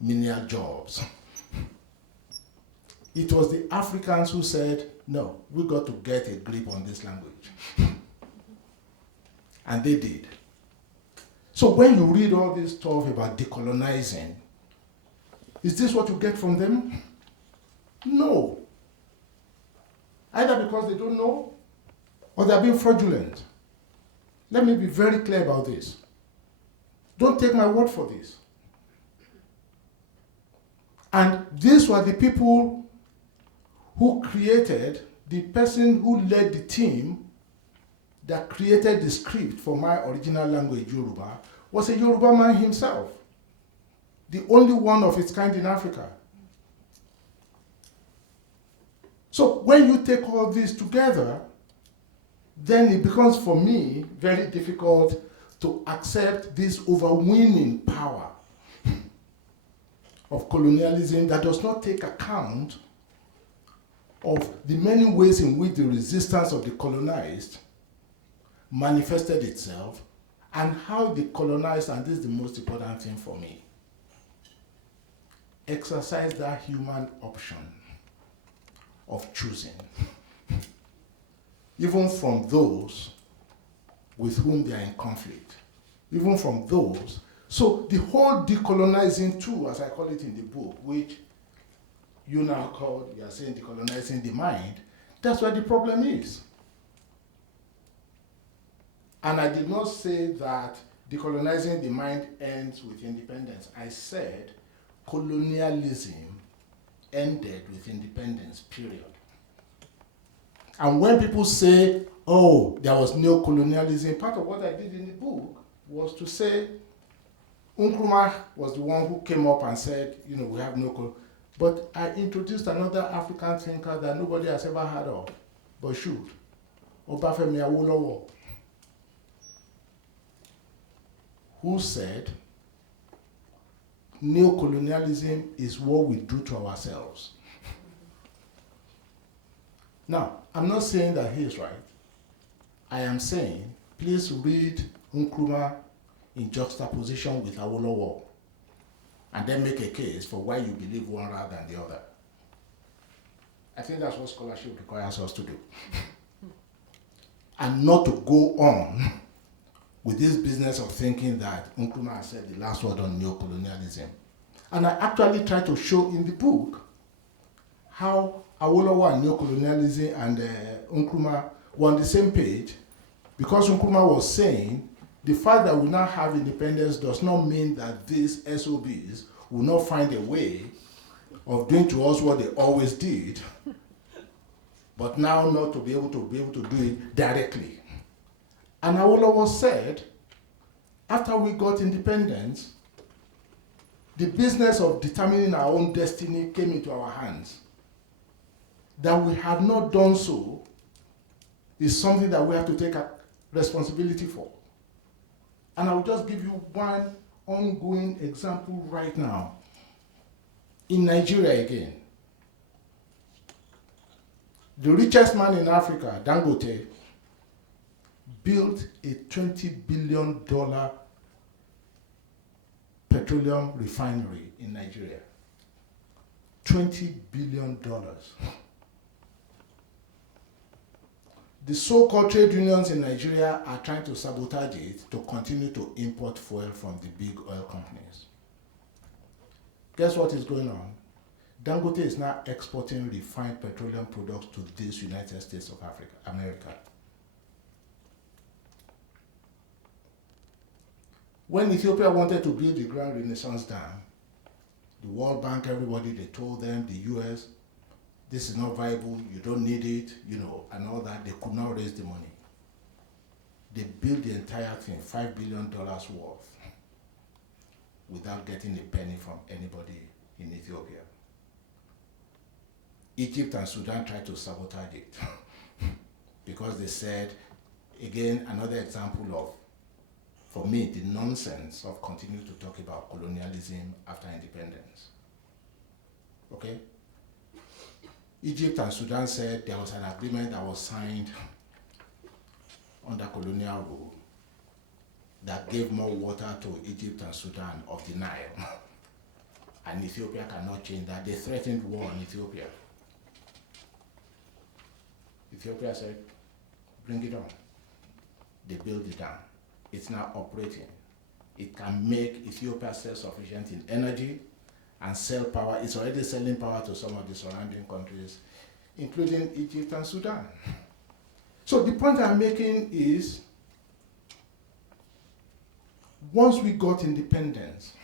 menial jobs. It was the Africans who said, no, we got to get a grip on this language. And they did. So when you read all this stuff about decolonizing, is this what you get from them? No. Either because they don't know, or they're being fraudulent. Let me be very clear about this. Don't take my word for this. And these were the people who created, the person who led the team that created the script for my original language, Yoruba, was a Yoruba man himself. The only one of its kind in Africa. So when you take all this together, then it becomes for me very difficult to accept this overweening power of colonialism that does not take account of the many ways in which the resistance of the colonized manifested itself, and how the colonized, and this is the most important thing for me, exercise that human option of choosing, even from those with whom they are in conflict, even from those. So the whole decolonizing tool, as I call it in the book, which you now call, you are saying decolonizing the mind, that's where the problem is. And I did not say that decolonizing the mind ends with independence. I said colonialism ended with independence, period. And when people say, oh, there was no colonialism, part of what I did in the book was to say, Nkrumah was the one who came up and said, we have no colony. But I introduced another African thinker that nobody has ever heard of, but should. Olufemi Awolowo, who said, neocolonialism is what we do to ourselves. Now, I'm not saying that he is right. I am saying, please read Nkrumah in juxtaposition with Awolowo, and then make a case for why you believe one rather than the other. I think that's what scholarship requires us to do. And not to go on with this business of thinking that Nkrumah has said the last word on neocolonialism. And I actually try to show in the book how Awolowo and neocolonialism and Nkrumah were on the same page, because Nkrumah was saying the fact that we now have independence does not mean that these SOBs will not find a way of doing to us what they always did, but now not to be able to do it directly. And Awolowo said, after we got independence, the business of determining our own destiny came into our hands. That we have not done so is something that we have to take a responsibility for. And I'll just give you one ongoing example right now. In Nigeria again, the richest man in Africa, Dangote, built a $20 billion petroleum refinery in Nigeria. $20 billion. The so-called trade unions in Nigeria are trying to sabotage it to continue to import fuel from the big oil companies. Guess what is going on? Dangote is now exporting refined petroleum products to these United States of America. When Ethiopia wanted to build the Grand Renaissance Dam, the World Bank, everybody, they told them, the US, this is not viable, you don't need it, and all that. They could not raise the money. They built the entire thing, $5 billion worth, without getting a penny from anybody in Ethiopia. Egypt and Sudan tried to sabotage it because they said, again, another example of, for me, the nonsense of continuing to talk about colonialism after independence. Okay? Egypt and Sudan said there was an agreement that was signed under colonial rule that gave more water to Egypt and Sudan of the Nile. And Ethiopia cannot change that. They threatened war on Ethiopia. Ethiopia said, bring it on. They built the dam. It's now operating. It can make Ethiopia self-sufficient in energy and sell power. It's already selling power to some of the surrounding countries, including Egypt and Sudan. So the point I'm making is, once we got independence,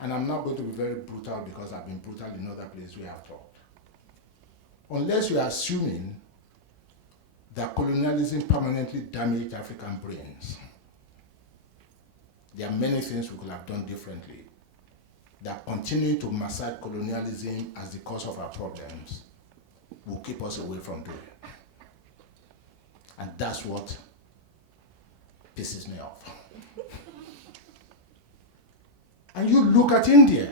and I'm not going to be very brutal because I've been brutal in other places we have talked, unless you're assuming that colonialism permanently damaged African brains, there are many things we could have done differently that continuing to massage colonialism as the cause of our problems will keep us away from doing it. And that's what pisses me off. And you look at India.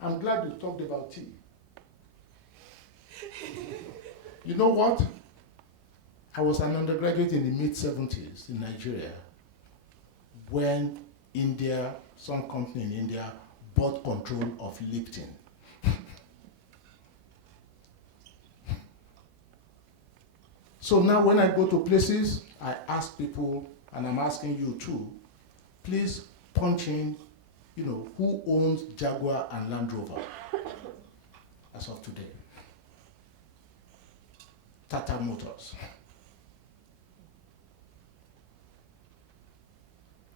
I'm glad you talked about tea. You know what? I was an undergraduate in the mid-70s in Nigeria when India, some company in India, bought control of Lipton. So now when I go to places, I ask people, and I'm asking you too, please punch in, who owns Jaguar and Land Rover as of today? Tata Motors.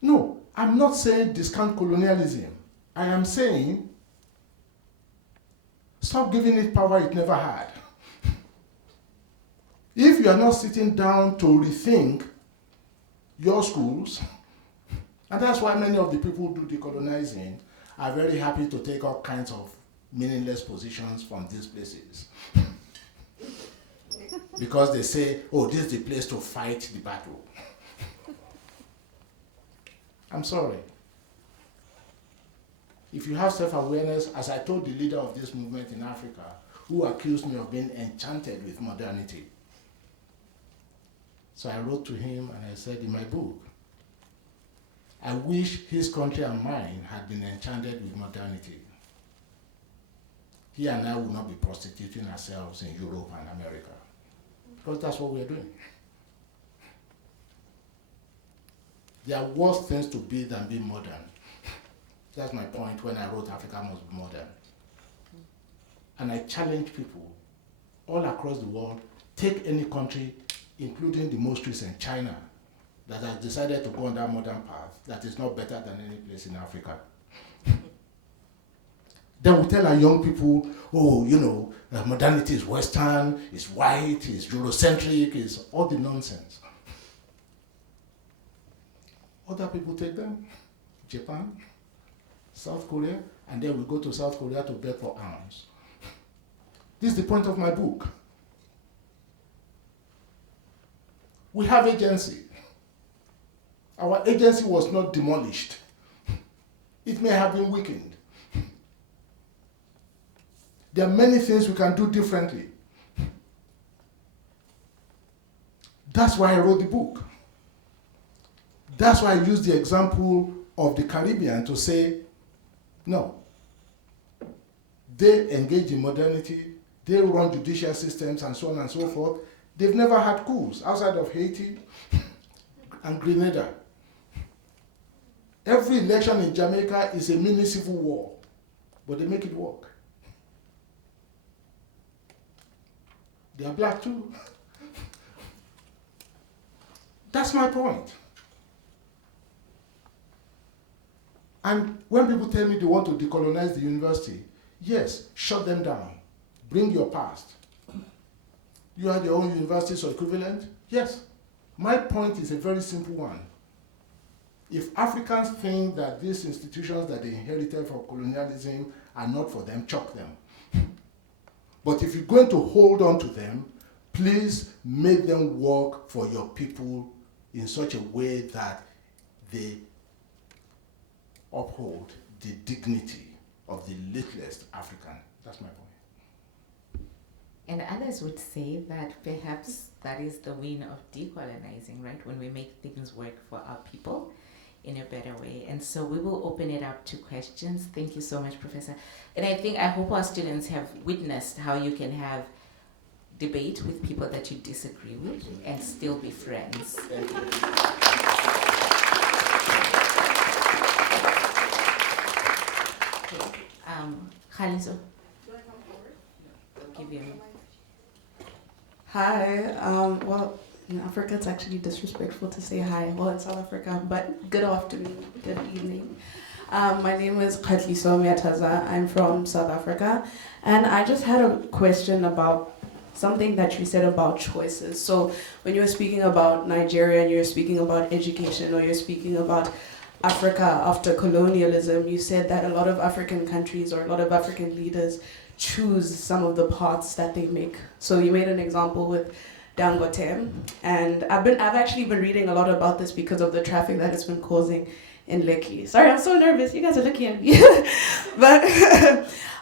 No, I'm not saying discount colonialism. I am saying stop giving it power it never had. If you are not sitting down to rethink your schools And that's why many of the people who do decolonizing are very happy to take all kinds of meaningless positions from these places. Because they say, oh, this is the place to fight the battle. I'm sorry. If you have self-awareness, as I told the leader of this movement in Africa, who accused me of being enchanted with modernity. So I wrote to him and I said in my book, I wish his country and mine had been enchanted with modernity. He and I would not be prostituting ourselves in Europe and America. Because that's what we're doing. There are worse things to be than being modern. That's my point when I wrote Africa Must Be Modern. And I challenge people all across the world, take any country, including the most recent China, that has decided to go on that modern path that is not better than any place in Africa. Then we tell our young people, oh, you know, modernity is Western, it's white, it's Eurocentric, it's all the nonsense. Other people take them, Japan, South Korea, and then we go to South Korea to beg for arms. This is the point of my book. We have agency. Our agency was not demolished. It may have been weakened. There are many things we can do differently. That's why I wrote the book. That's why I used the example of the Caribbean to say, no. They engage in modernity, they run judicial systems and so on and so forth. They've never had coups outside of Haiti and Grenada. Every election in Jamaica is a mini civil war, but they make it work. They are black too. That's my point. And when people tell me they want to decolonize the university, yes, shut them down. Bring your past. You had your own universities or equivalent? Yes. My point is a very simple one. If Africans think that these institutions that they inherited from colonialism are not for them, chuck them. But if you're going to hold on to them, please make them work for your people in such a way that they uphold the dignity of the littlest African. That's my point. And others would say that perhaps that is the win of decolonizing, right? When we make things work for our people in a better way. And so we will open it up to questions. Thank you so much, Professor. And I hope our students have witnessed how you can have debate with people that you disagree with and still be friends. Thank you. Khalizo. I'll give you. Hi. Well, in Africa, it's actually disrespectful to say hi. Well, in South Africa, but good afternoon, good evening. My name is Khatliso Miataza. I'm from South Africa, and I just had a question about something that you said about choices. So when you were speaking about Nigeria and you were speaking about education, or you're speaking about Africa after colonialism, you said that a lot of African countries or a lot of African leaders choose some of the paths that they make. So you made an example with Dangote, and I've actually been reading a lot about this because of the traffic that it's been causing in Lekki. Sorry, I'm so nervous. You guys are looking at me,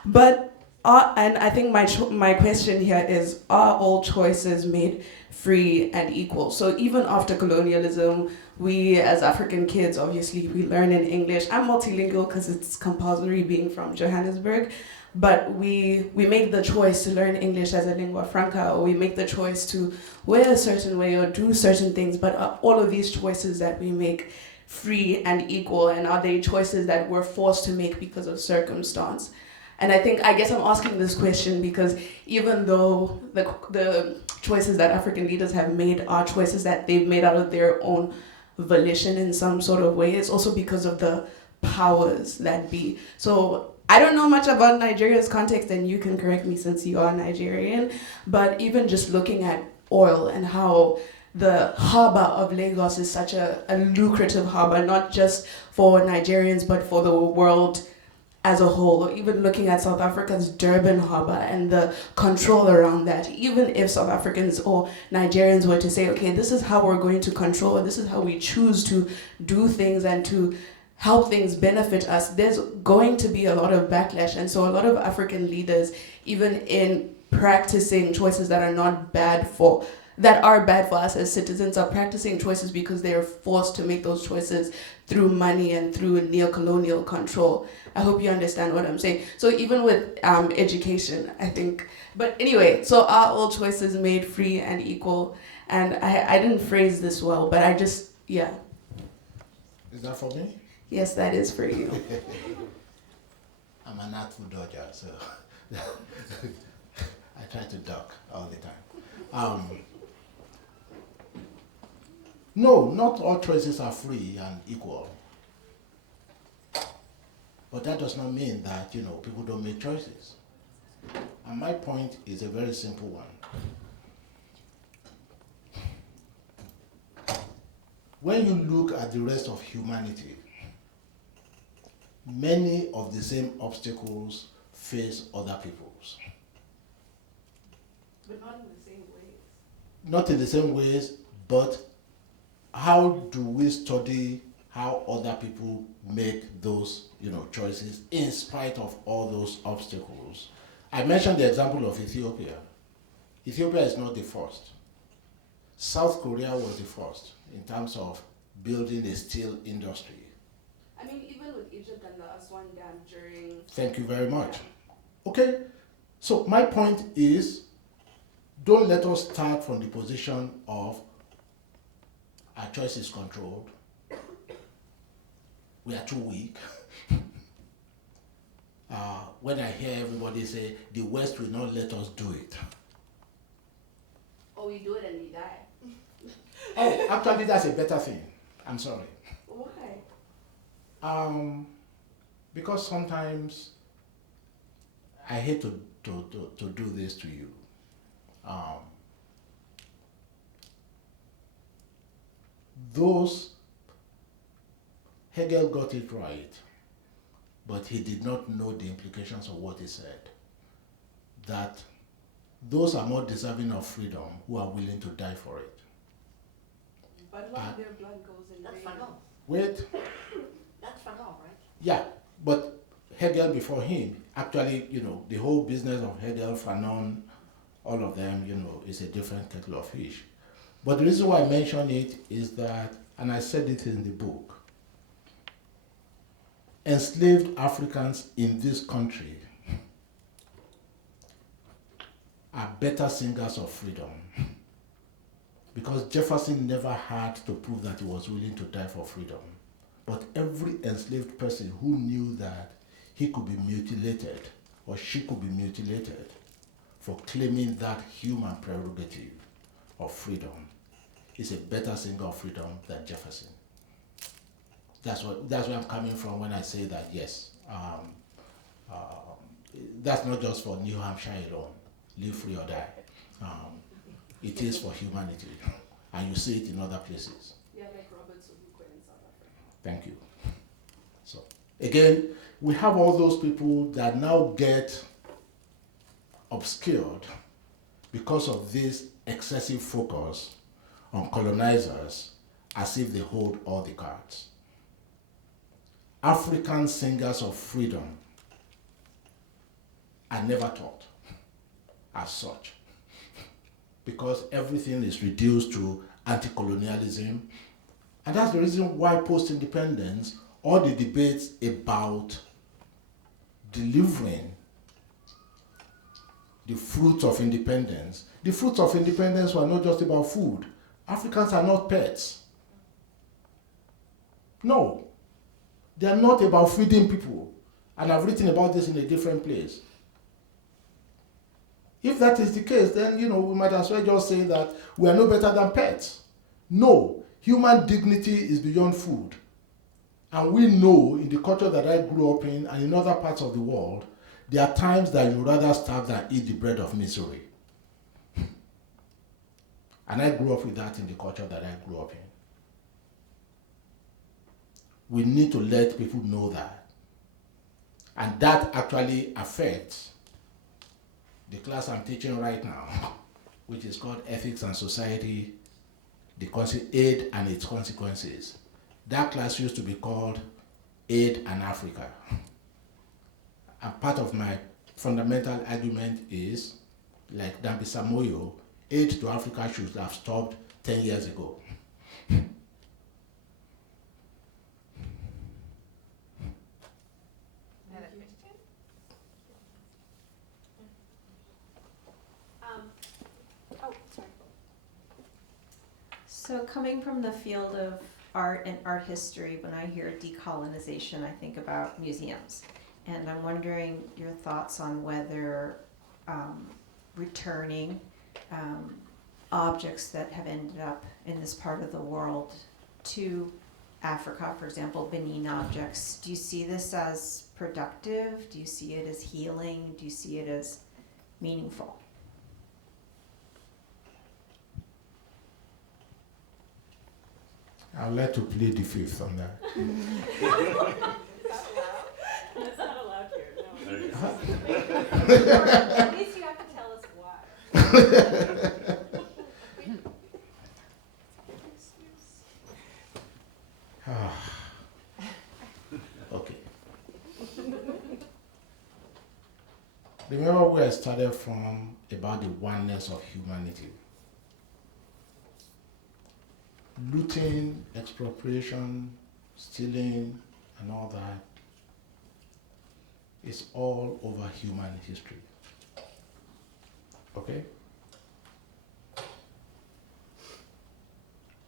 but and I think my question here is: are all choices made free and equal? So even after colonialism, we as African kids, obviously, we learn in English. I'm multilingual because it's compulsory being from Johannesburg. But we make the choice to learn English as a lingua franca, or we make the choice to wear a certain way or do certain things. But are all of these choices that we make free and equal, and are they choices that we're forced to make because of circumstance? And I guess I'm asking this question because even though the choices that African leaders have made are choices that they've made out of their own volition in some sort of way, it's also because of the powers that be. So I don't know much about Nigeria's context, and you can correct me since you are Nigerian, but even just looking at oil and how the harbor of Lagos is such a lucrative harbor, not just for Nigerians, but for the world as a whole. Or even looking at South Africa's Durban harbor and the control around that. Even if South Africans or Nigerians were to say, okay, this is how we're going to control, and this is how we choose to do things and to help things benefit us, there's going to be a lot of backlash. And so a lot of African leaders, even in practicing choices that are bad for us as citizens, are practicing choices because they are forced to make those choices through money and through neo-colonial control. I hope you understand what I'm saying. So even with education, I think, but anyway, so are all choices made free and equal? And I didn't phrase this well, but I just, yeah. Is that for me? Yes, that is for you. I'm an artful dodger, so I try to duck all the time. No, not all choices are free and equal. But that does not mean that, people don't make choices. And my point is a very simple one. When you look at the rest of humanity, many of the same obstacles face other peoples. But not in the same ways. Not in the same ways, but how do we study how other people make those, choices in spite of all those obstacles? I mentioned the example of Ethiopia. Ethiopia is not the first. South Korea was the first in terms of building a steel industry. I mean, even with Egypt and the Aswan Dam during... Thank you very much. Okay, so my point is, don't let us start from the position of our choice is controlled. We are too weak. When I hear everybody say, the West will not let us do it. Or we do it and we die. Oh, actually, that's a better thing. I'm sorry. Why? Because sometimes I hate to do this to you. Hegel got it right, but he did not know the implications of what he said. That those are more deserving of freedom who are willing to die for it. But a lot of their blood goes in That's vain. Fanon. Wait. That's Fanon, right? Yeah, but Hegel before him, actually, the whole business of Hegel, Fanon, all of them, is a different kettle of fish. But the reason why I mention it is that, and I said it in the book, enslaved Africans in this country are better singers of freedom because Jefferson never had to prove that he was willing to die for freedom. But every enslaved person who knew that he could be mutilated or she could be mutilated for claiming that human prerogative of freedom is a better singer of freedom than Jefferson. That's where I'm coming from when I say that, yes, that's not just for New Hampshire alone, live free or die. It is for humanity, and you see it in other places. Yeah, like Robert Sobukwe in South Africa. Thank you. So, again, we have all those people that now get obscured because of this excessive focus on colonizers as if they hold all the cards. African singers of freedom are never taught as such because everything is reduced to anti-colonialism, and that's the reason why post-independence, all the debates about delivering the fruits of independence were not just about food. Africans are not pets. No. They are not about feeding people. And I've written about this in a different place. If that is the case, then, we might as well just say that we are no better than pets. No. Human dignity is beyond food. And we know in the culture that I grew up in and in other parts of the world, there are times that you rather starve than eat the bread of misery. And I grew up with that in the culture that I grew up in. We need to let people know that. And that actually affects the class I'm teaching right now, which is called Ethics and Society, Aid and its Consequences. That class used to be called Aid and Africa. And part of my fundamental argument is, like Dambi Samoyo, aid to Africa should have stopped 10 years ago. So coming from the field of art and art history, when I hear decolonization, I think about museums. And I'm wondering your thoughts on whether returning objects that have ended up in this part of the world to Africa, for example, Benin objects, do you see this as productive? Do you see it as healing? Do you see it as meaningful? I'd like to plead the fifth on that. It's not allowed here, no. At least you have to tell us why. Okay. Remember where I started from about the oneness of humanity. Looting, expropriation, stealing, and all that is all over human history. Okay?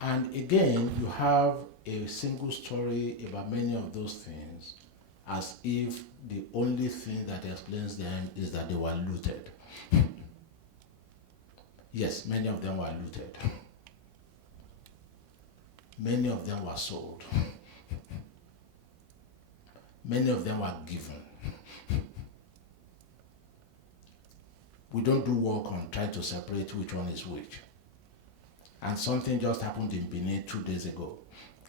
And again, you have a single story about many of those things as if the only thing that explains them is that they were looted. Yes, many of them were looted. Many of them were sold. Many of them were given. We don't do work on trying to separate which one is which. And something just happened in Benin 2 days ago.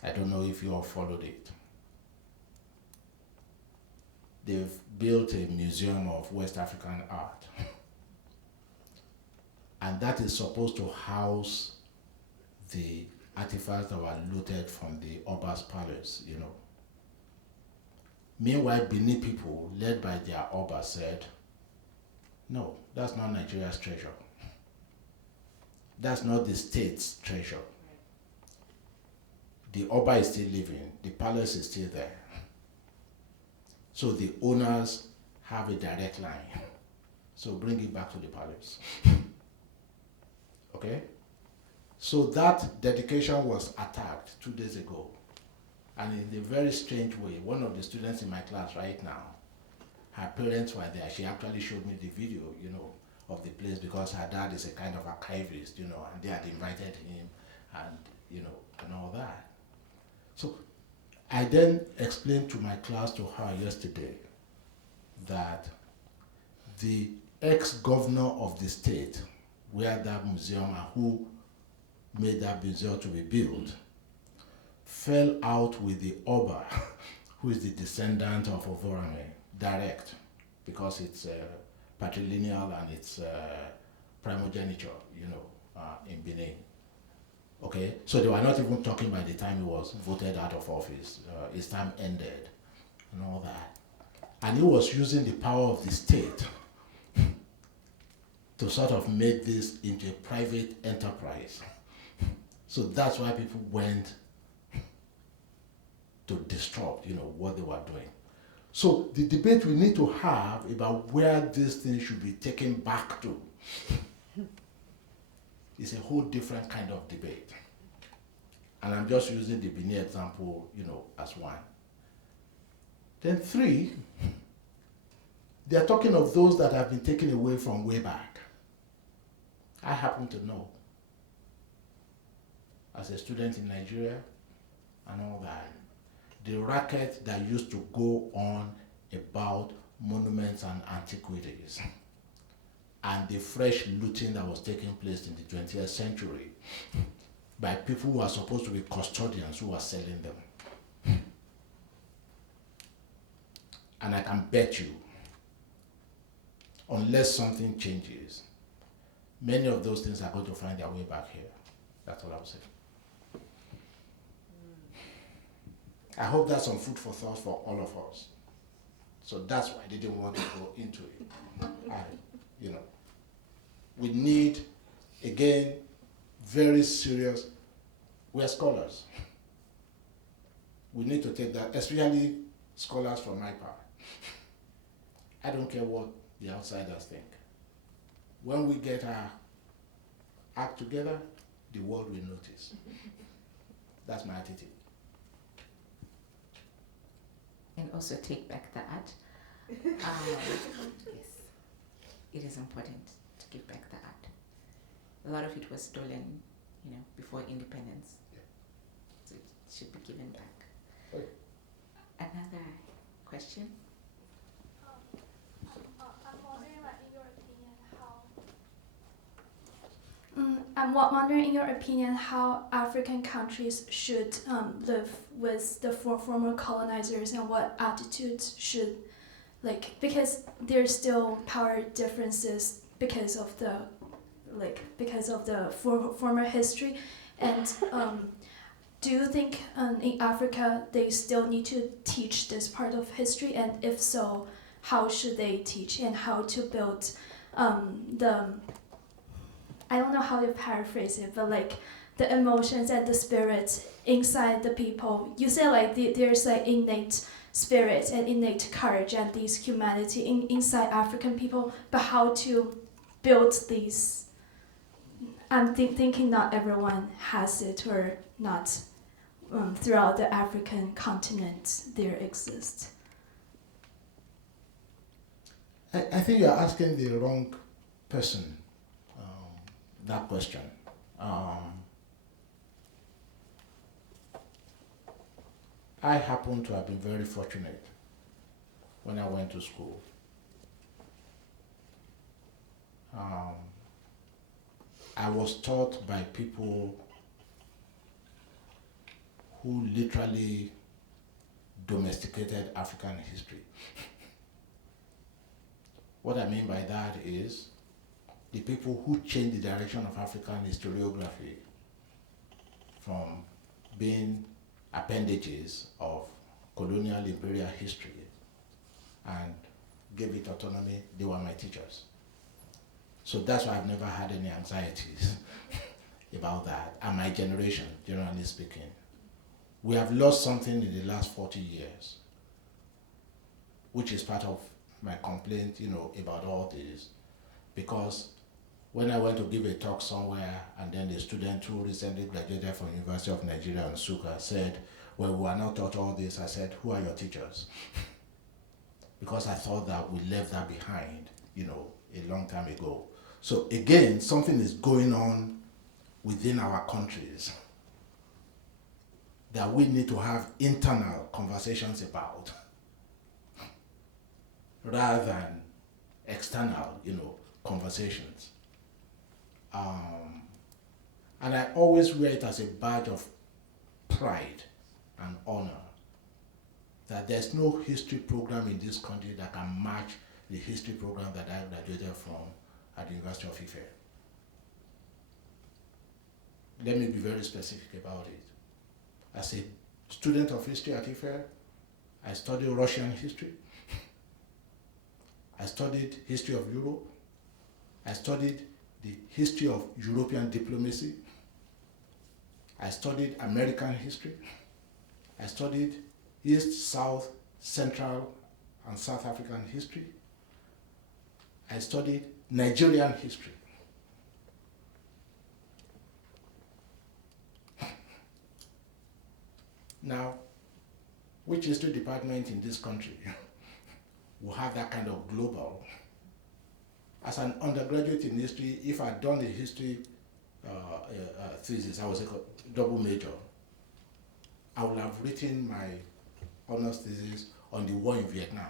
I don't know if you all followed it. They've built a museum of West African art. And that is supposed to house the artifacts that were looted from the Oba's palace, you know. Meanwhile, Benin people, led by their Oba, said, no, that's not Nigeria's treasure. That's not the state's treasure. The Oba is still living, the palace is still there. So the owners have a direct line. So bring it back to the palace. Okay? So that dedication was attacked 2 days ago. And in a very strange way, one of the students in my class right now, her parents were there. She actually showed me the video, you know, of the place because her dad is a kind of archivist, you know, and they had invited him and, you know, and all that. So I then explained to my class, to her yesterday, that the ex-governor of the state where that museum and who made that museum to be built fell out with the Oba, who is the descendant of Ovorame, direct, because it's patrilineal and it's primogeniture, you know, in Benin. Okay, so they were not even talking by the time he was voted out of office. His time ended and all that. And he was using the power of the state to sort of make this into a private enterprise. So that's why people went to disrupt, you know, what they were doing. So the debate we need to have about where this thing should be taken back to is a whole different kind of debate. And I'm just using the Benin example, you know, as one. Then 3, they're talking of those that have been taken away from way back. I happen to know, as a student in Nigeria and all that, the racket that used to go on about monuments and antiquities. and the fresh looting that was taking place in the 20th century by people who are supposed to be custodians who are selling them. And I can bet you, unless something changes, many of those things are going to find their way back here. That's what I would say. I hope that's some food for thought for all of us. So that's why I didn't want to go into it. We need, again, very serious, we are scholars. We need to take that, especially scholars from my part. I don't care what the outsiders think. When we get our act together, the world will notice. That's my attitude. And also take back the art. Yes, it is important to give back the art. A lot of it was stolen, before independence. Yeah. So it should be given back. Okay. Another question? I'm wondering, like, in your opinion, how I'm wondering, in your opinion, how African countries should live with the former colonizers and what attitudes should, because there's still power differences because of the former history, and do you think in Africa they still need to teach this part of history, and if so, how should they teach and how to build I don't know how to paraphrase it, but the emotions and the spirits inside the people. You say there's innate spirit and innate courage and these humanity inside African people, but how to build these? I'm thinking not everyone has it, or not throughout the African continent there exists. I think you're asking the wrong person that question. I happen to have been very fortunate when I went to school. I was taught by people who literally domesticated African history. What I mean by that is the people who changed the direction of African historiography from being appendages of colonial imperial history and gave it autonomy, they were my teachers. So that's why I've never had any anxieties about that. And my generation, generally speaking, we have lost something in the last 40 years, which is part of my complaint, about all this, because when I went to give a talk somewhere, and then the student who recently graduated from University of Nigeria, Nsukka, said, well, we are not taught all this. I said, who are your teachers? Because I thought that we left that behind, a long time ago. So again, something is going on within our countries that we need to have internal conversations about, rather than external, conversations. And I always wear it as a badge of pride and honor that there's no history program in this country that can match the history program that I graduated from at the University of Ife. Let me be very specific about it. As a student of history at Ife, I studied Russian history. I studied history of Europe. I studied the history of European diplomacy. I studied American history. I studied East, South, Central, and South African history. I studied Nigerian history. Now, which history department in this country will have that kind of global? As an undergraduate in history, if I'd done a history thesis, I was a double major, I would have written my honors thesis on the war in Vietnam.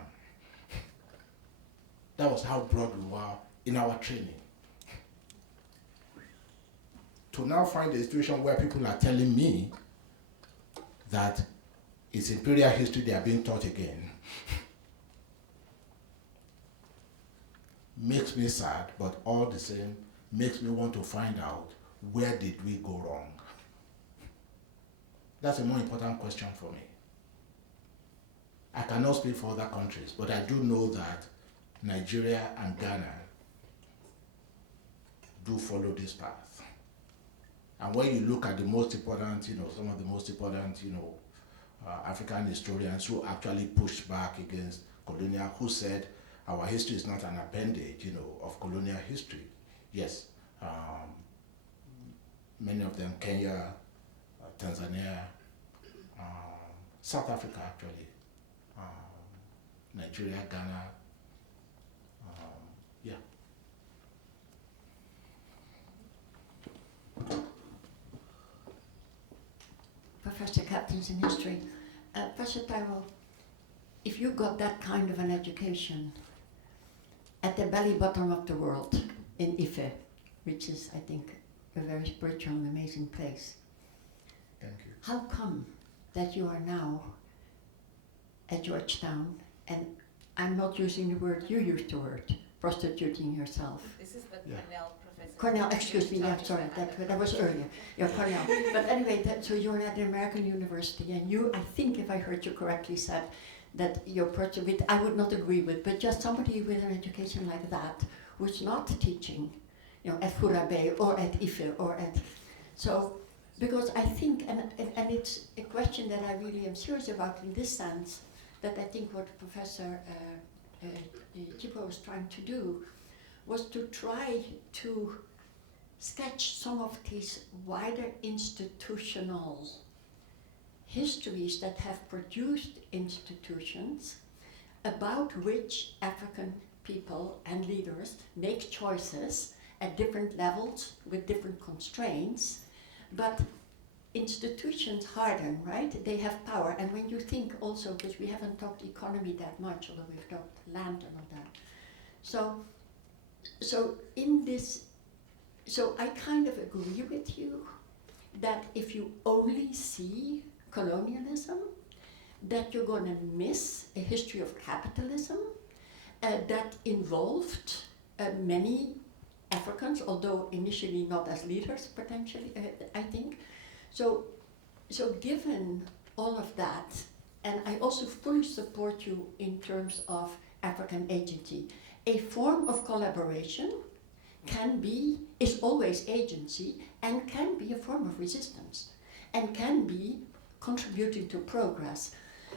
That was how broad we were in our training. To now find a situation where people are telling me that it's imperial history they are being taught again makes me sad, but all the same makes me want to find out, where did we go wrong? That's a more important question for me. I cannot speak for other countries, but I do know that Nigeria and Ghana do follow this path. And when you look at the most important, some of the most important, African historians who actually pushed back against colonial, who said our history is not an appendage, of colonial history. Yes, many of them, Kenya, Tanzania, South Africa actually, Nigeria, Ghana, yeah. Professor Captains in History. Professor Taiwo, if you got that kind of an education at the belly bottom of the world in Ife, which is, I think, a very spiritual and amazing place, Thank you. how come that you are now at Georgetown, and I'm not using the word, you used the word, prostituting yourself? This is the Yeah. Cornell professor. Cornell, excuse me, yeah, sorry, that was earlier. Yeah, Cornell. But anyway, so you're at the American University, and you, I think if I heard you correctly, said that your person with, I would not agree with, but just somebody with an education like that, who's not teaching, at Furabe or at Ife or at, so, because I think, and it's a question that I really am serious about in this sense, that I think what Professor Chipo was trying to do was to try to sketch some of these wider institutional histories that have produced institutions about which African people and leaders make choices at different levels with different constraints, but institutions harden, right? They have power, and when you think also, because we haven't talked economy that much, although we've talked land and all that. So in this, so I kind of agree with you that if you only see colonialism, that you're going to miss a history of capitalism that involved many Africans, although initially not as leaders potentially, I think. So given all of that, and I also fully support you in terms of African agency, a form of collaboration is always agency, and can be a form of resistance, and can be contributing to progress.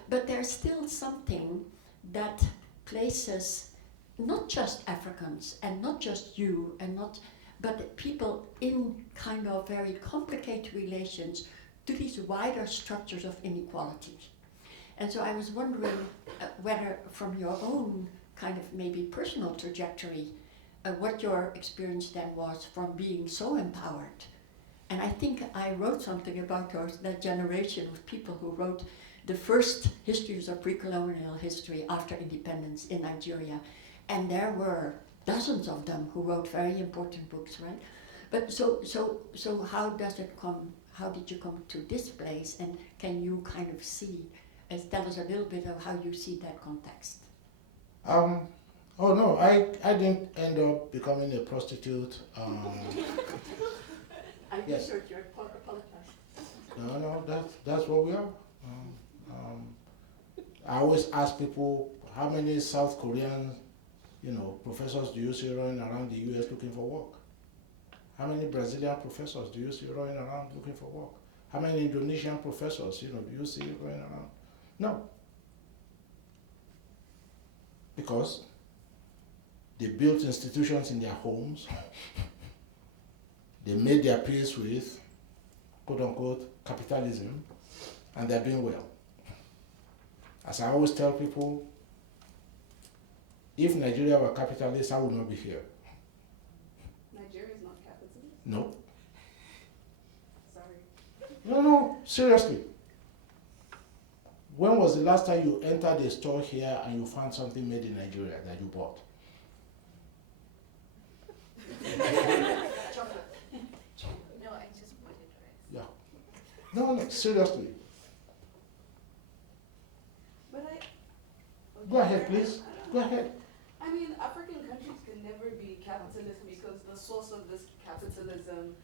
But there's still something that places not just Africans, and not just you, but people in kind of very complicated relations to these wider structures of inequality. And so I was wondering whether from your own kind of maybe personal trajectory, what your experience then was from being so empowered. And I think I wrote something about that generation of people who wrote the first histories of pre-colonial history after independence in Nigeria. And there were dozens of them who wrote very important books, right? But so how does it come, how did you come to this place, and can you kind of see, tell us a little bit of how you see that context? Oh no, I didn't end up becoming a prostitute. I yes. heard you apologize. No, that's what we are. I always ask people, how many South Korean, professors do you see running around the US looking for work? How many Brazilian professors do you see running around looking for work? How many Indonesian professors, do you see running around? No. Because they built institutions in their homes. They made their peace with, quote unquote, capitalism, and they're doing well. As I always tell people, if Nigeria were capitalist, I would not be here. Nigeria is not capitalist? No. Sorry. No, seriously. When was the last time you entered a store here and you found something made in Nigeria that you bought? I just wanted to ask. Yeah. No, seriously. But Go ahead, please. Go ahead. I mean, African countries can never be capitalist because the source of this capitalism,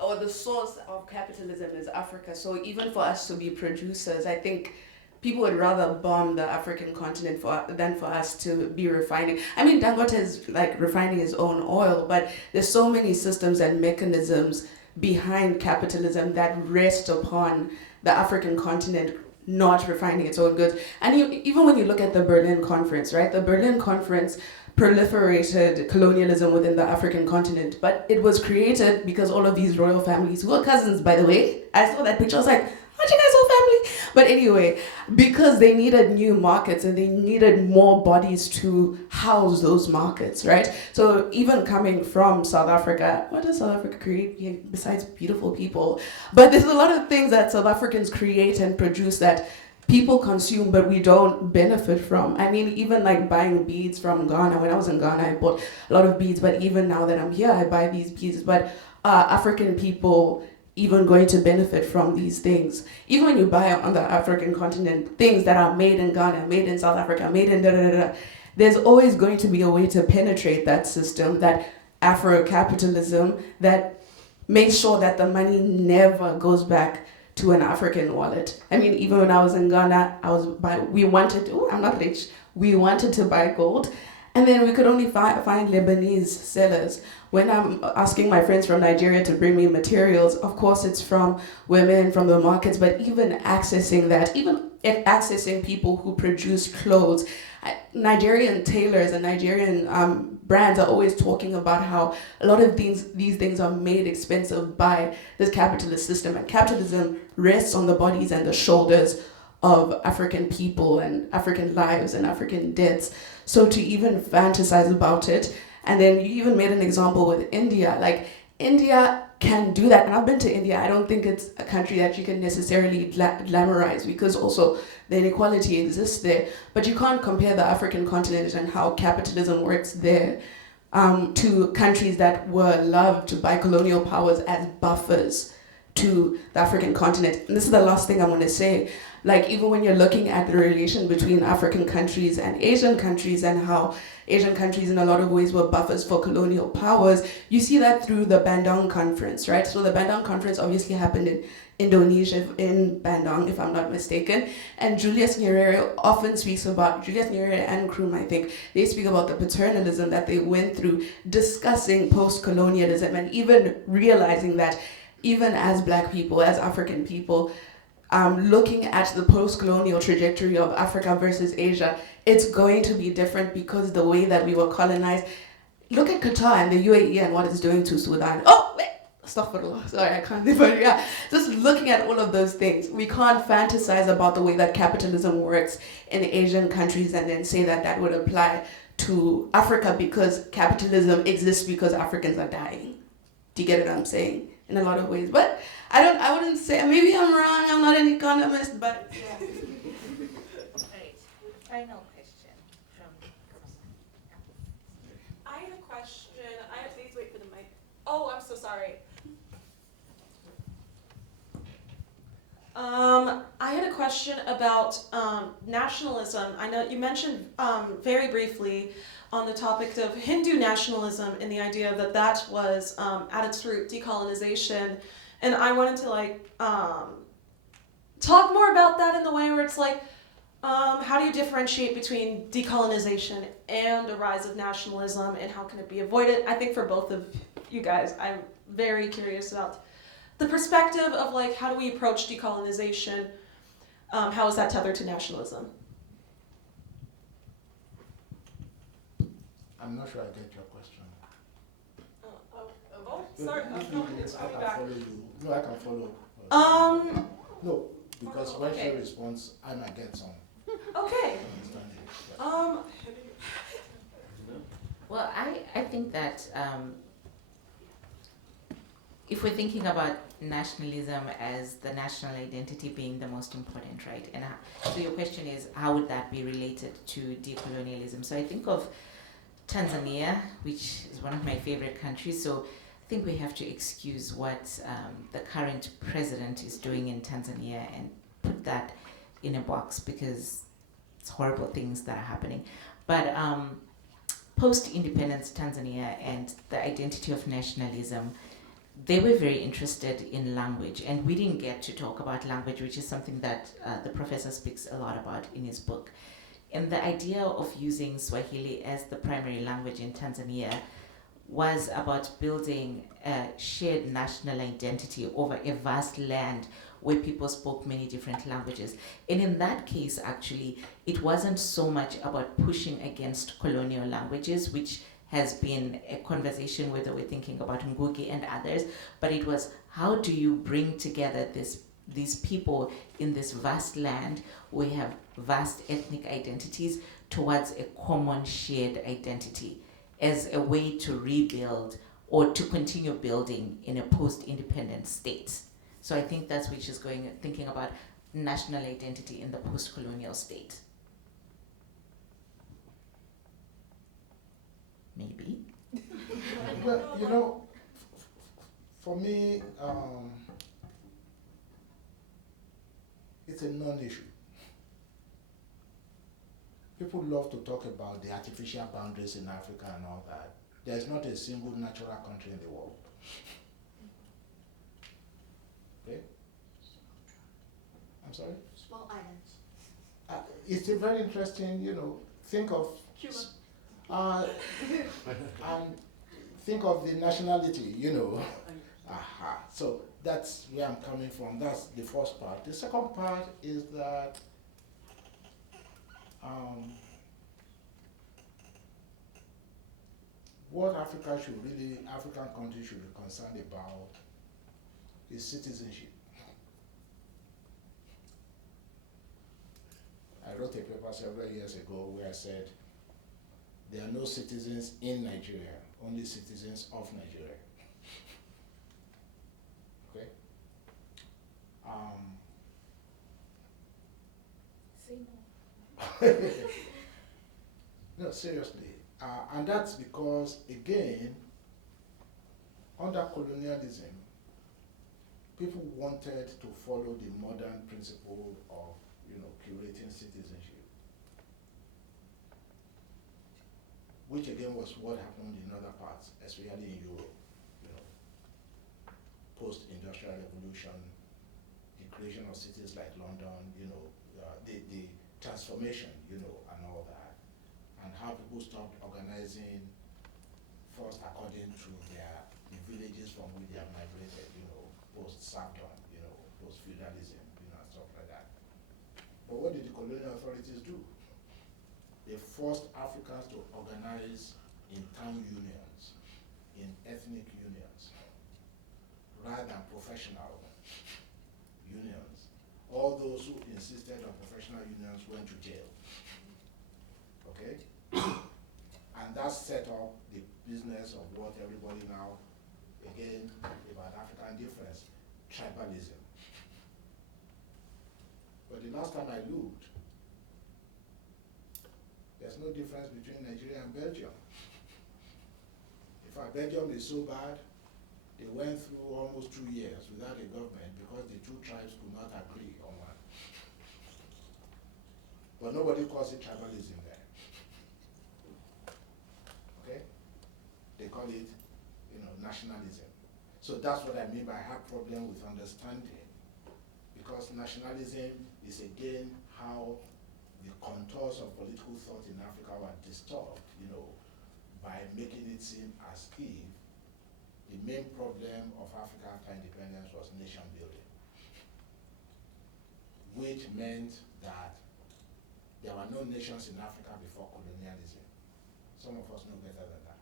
or the source of capitalism is Africa. So even for us to be producers, I think people would rather bomb the African continent than for us to be refining. I mean, Dangote is like refining his own oil, but there's so many systems and mechanisms behind capitalism that rest upon the African continent not refining its own goods. And even when you look at the Berlin Conference, right? The Berlin Conference proliferated colonialism within the African continent, but it was created because all of these royal families, who are cousins, by the way, I saw that picture, I was like, aren't you guys all family? But anyway, because they needed new markets and they needed more bodies to house those markets, right? So even coming from South Africa, what does South Africa create besides beautiful people? But there's a lot of things that South Africans create and produce that people consume, but we don't benefit from. I mean, even like buying beads from Ghana. When I was in Ghana, I bought a lot of beads, but even now that I'm here, I buy these beads. But African people even going to benefit from these things. Even when you buy on the African continent, things that are made in Ghana, made in South Africa, made in da-da-da-da, there's always going to be a way to penetrate that system, that Afro-capitalism, that makes sure that the money never goes back to an African wallet. I mean, even when I was in Ghana, we wanted to buy gold, and then we could only find Lebanese sellers. When I'm asking my friends from Nigeria to bring me materials, of course it's from women, from the markets, but even accessing that, even accessing people who produce clothes, Nigerian tailors and Nigerian brands are always talking about how a lot of these things are made expensive by this capitalist system, and capitalism rests on the bodies and the shoulders of African people and African lives and African debts. So to even fantasize about it, and then you even made an example with India, like India can do that. And I've been to India. I don't think it's a country that you can necessarily glamorize because also the inequality exists there. But you can't compare the African continent and how capitalism works there to countries that were loved by colonial powers as buffers to the African continent. And this is the last thing I want to say. Like, even when you're looking at the relation between African countries and Asian countries and how Asian countries in a lot of ways were buffers for colonial powers, you see that through the Bandung Conference, right? So the Bandung Conference obviously happened in Indonesia, in Bandung, if I'm not mistaken. And Julius Nyerere often speaks about, Julius Nyerere and Krum, I think, they speak about the paternalism that they went through discussing post-colonialism and even realizing that even as Black people, as African people, looking at the post-colonial trajectory of Africa versus Asia, it's going to be different because the way that we were colonized. Look at Qatar and the UAE and what it's doing to Sudan. Oh, wait, astaghfirullah, sorry, I can't, but yeah, just looking at all of those things, we can't fantasize about the way that capitalism works in Asian countries and then say that that would apply to Africa because capitalism exists because Africans are dying. Do you get what I'm saying? In a lot of ways, but I wouldn't say, maybe I'm wrong, I'm not an economist, but yeah. Right. Final question from. I had a question. Please wait for the mic. Oh, I'm so sorry. I had a question about nationalism. I know you mentioned very briefly on the topic of Hindu nationalism and the idea that that was at its root decolonization, and I wanted to talk more about that in the way where it's like, how do you differentiate between decolonization and a rise of nationalism, and how can it be avoided? I think for both of you guys, I'm very curious about the perspective of like, how do we approach decolonization? How is that tethered to nationalism? I'm not sure I get your question. Sorry. It's I coming can back. follow you. No, I can follow. No, because when Okay. she responds, I might get some Okay. understanding. Yeah. Well, I think that if we're thinking about nationalism as the national identity being the most important, right? And so your question is, how would that be related to decolonialism? So I think of Tanzania, which is one of my favorite countries, so I think we have to excuse what the current president is doing in Tanzania and put that in a box because it's horrible things that are happening. But post-independence Tanzania and the identity of nationalism, they were very interested in language, and we didn't get to talk about language, which is something that the professor speaks a lot about in his book. And the idea of using Swahili as the primary language in Tanzania was about building a shared national identity over a vast land where people spoke many different languages. And in that case, actually, it wasn't so much about pushing against colonial languages, which has been a conversation whether we're thinking about Ngugi and others, but it was how do you bring together these people in this vast land, we have vast ethnic identities, towards a common shared identity as a way to rebuild or to continue building in a post-independent state. So I think that's which is thinking about national identity in the post-colonial state. Maybe. Well, for me, it's a non-issue. People love to talk about the artificial boundaries in Africa and all that. There's not a single natural country in the world. Okay? I'm sorry? Small islands. It's a very interesting, think of Cuba. And think of the nationality, Aha. So that's where I'm coming from. That's the first part. The second part is that what African countries should be concerned about is citizenship. I wrote a paper several years ago where I said there are no citizens in Nigeria, only citizens of Nigeria. Okay? No, seriously. And that's because, again, under colonialism, people wanted to follow the modern principle of, curating citizenship, which again was what happened in other parts, especially in Europe, post-industrial revolution, the creation of cities like London, the transformation, and all that, and how people stopped organizing first according to the villages from which they have migrated, post-serfdom, post-feudalism, and stuff like that. But what did the colonial authorities do? They forced Africans to organize in town unions, in ethnic unions, rather than professional unions. All those who insisted on professional unions went to jail. Okay? And that set up the business of what everybody now, again, about African difference, tribalism. But the last time I looked, there's no difference between Nigeria and Belgium. In fact, Belgium is so bad, they went through almost 2 years without a government because the two tribes could not agree on one. But nobody calls it tribalism there. Okay? They call it, nationalism. So that's what I mean by I have problem with understanding, because nationalism is again how the contours of political thought in Africa were disturbed, by making it seem as if the main problem of Africa after independence was nation building, which meant that there were no nations in Africa before colonialism. Some of us know better than that.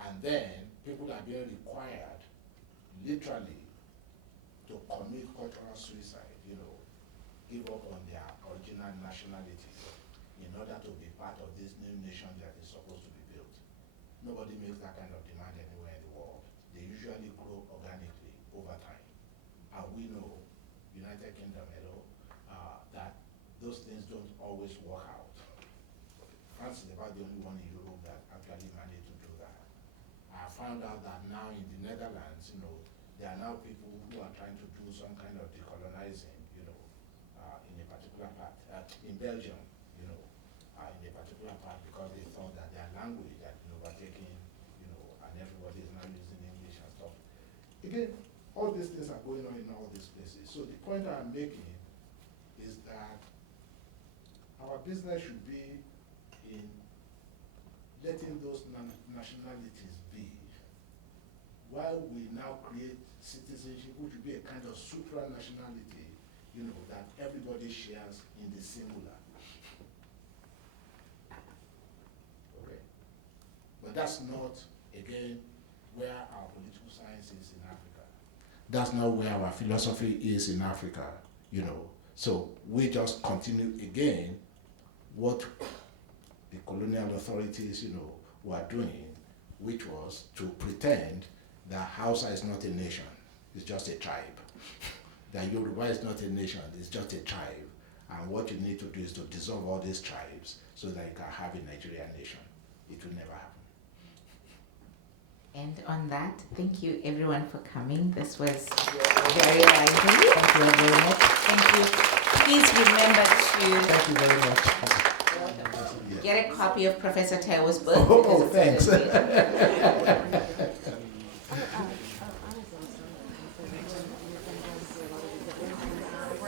And then people are being required, literally, to commit cultural suicide, give up on their original nationality in order to be part of this new nation that is supposed to be built. Nobody makes that kind of demand anywhere in the world. They usually grow organically over time. And we know, United Kingdom, that those things don't always work out. France is about not the only one in Europe that actually managed to do that. I found out that now in the Netherlands, there are now people who are trying to do some kind of decolonizing, in a particular part. In Belgium, in a particular part, because they thought that their language had been overtaken, and everybody is now using English and stuff. Again, all these things are going on in all these places. So the point I'm making is that our business should be in letting those nationalities be, while we now create citizenship, which will be a kind of supranationality, that everybody shares in the singular. Okay. But that's not, again, where our political science is in Africa. That's not where our philosophy is in Africa, So we just continue again what the colonial authorities, were doing, which was to pretend that Hausa is not a nation, it's just a tribe. That Yoruba is not a nation, it's just a tribe. And what you need to do is to dissolve all these tribes so that you can have a Nigerian nation. It will never happen. And on that, thank you everyone for coming. This was very lively. Thank you very much. Thank you. Please remember to Thank you very much. get a copy of Professor Taiwo's book. Oh, thanks.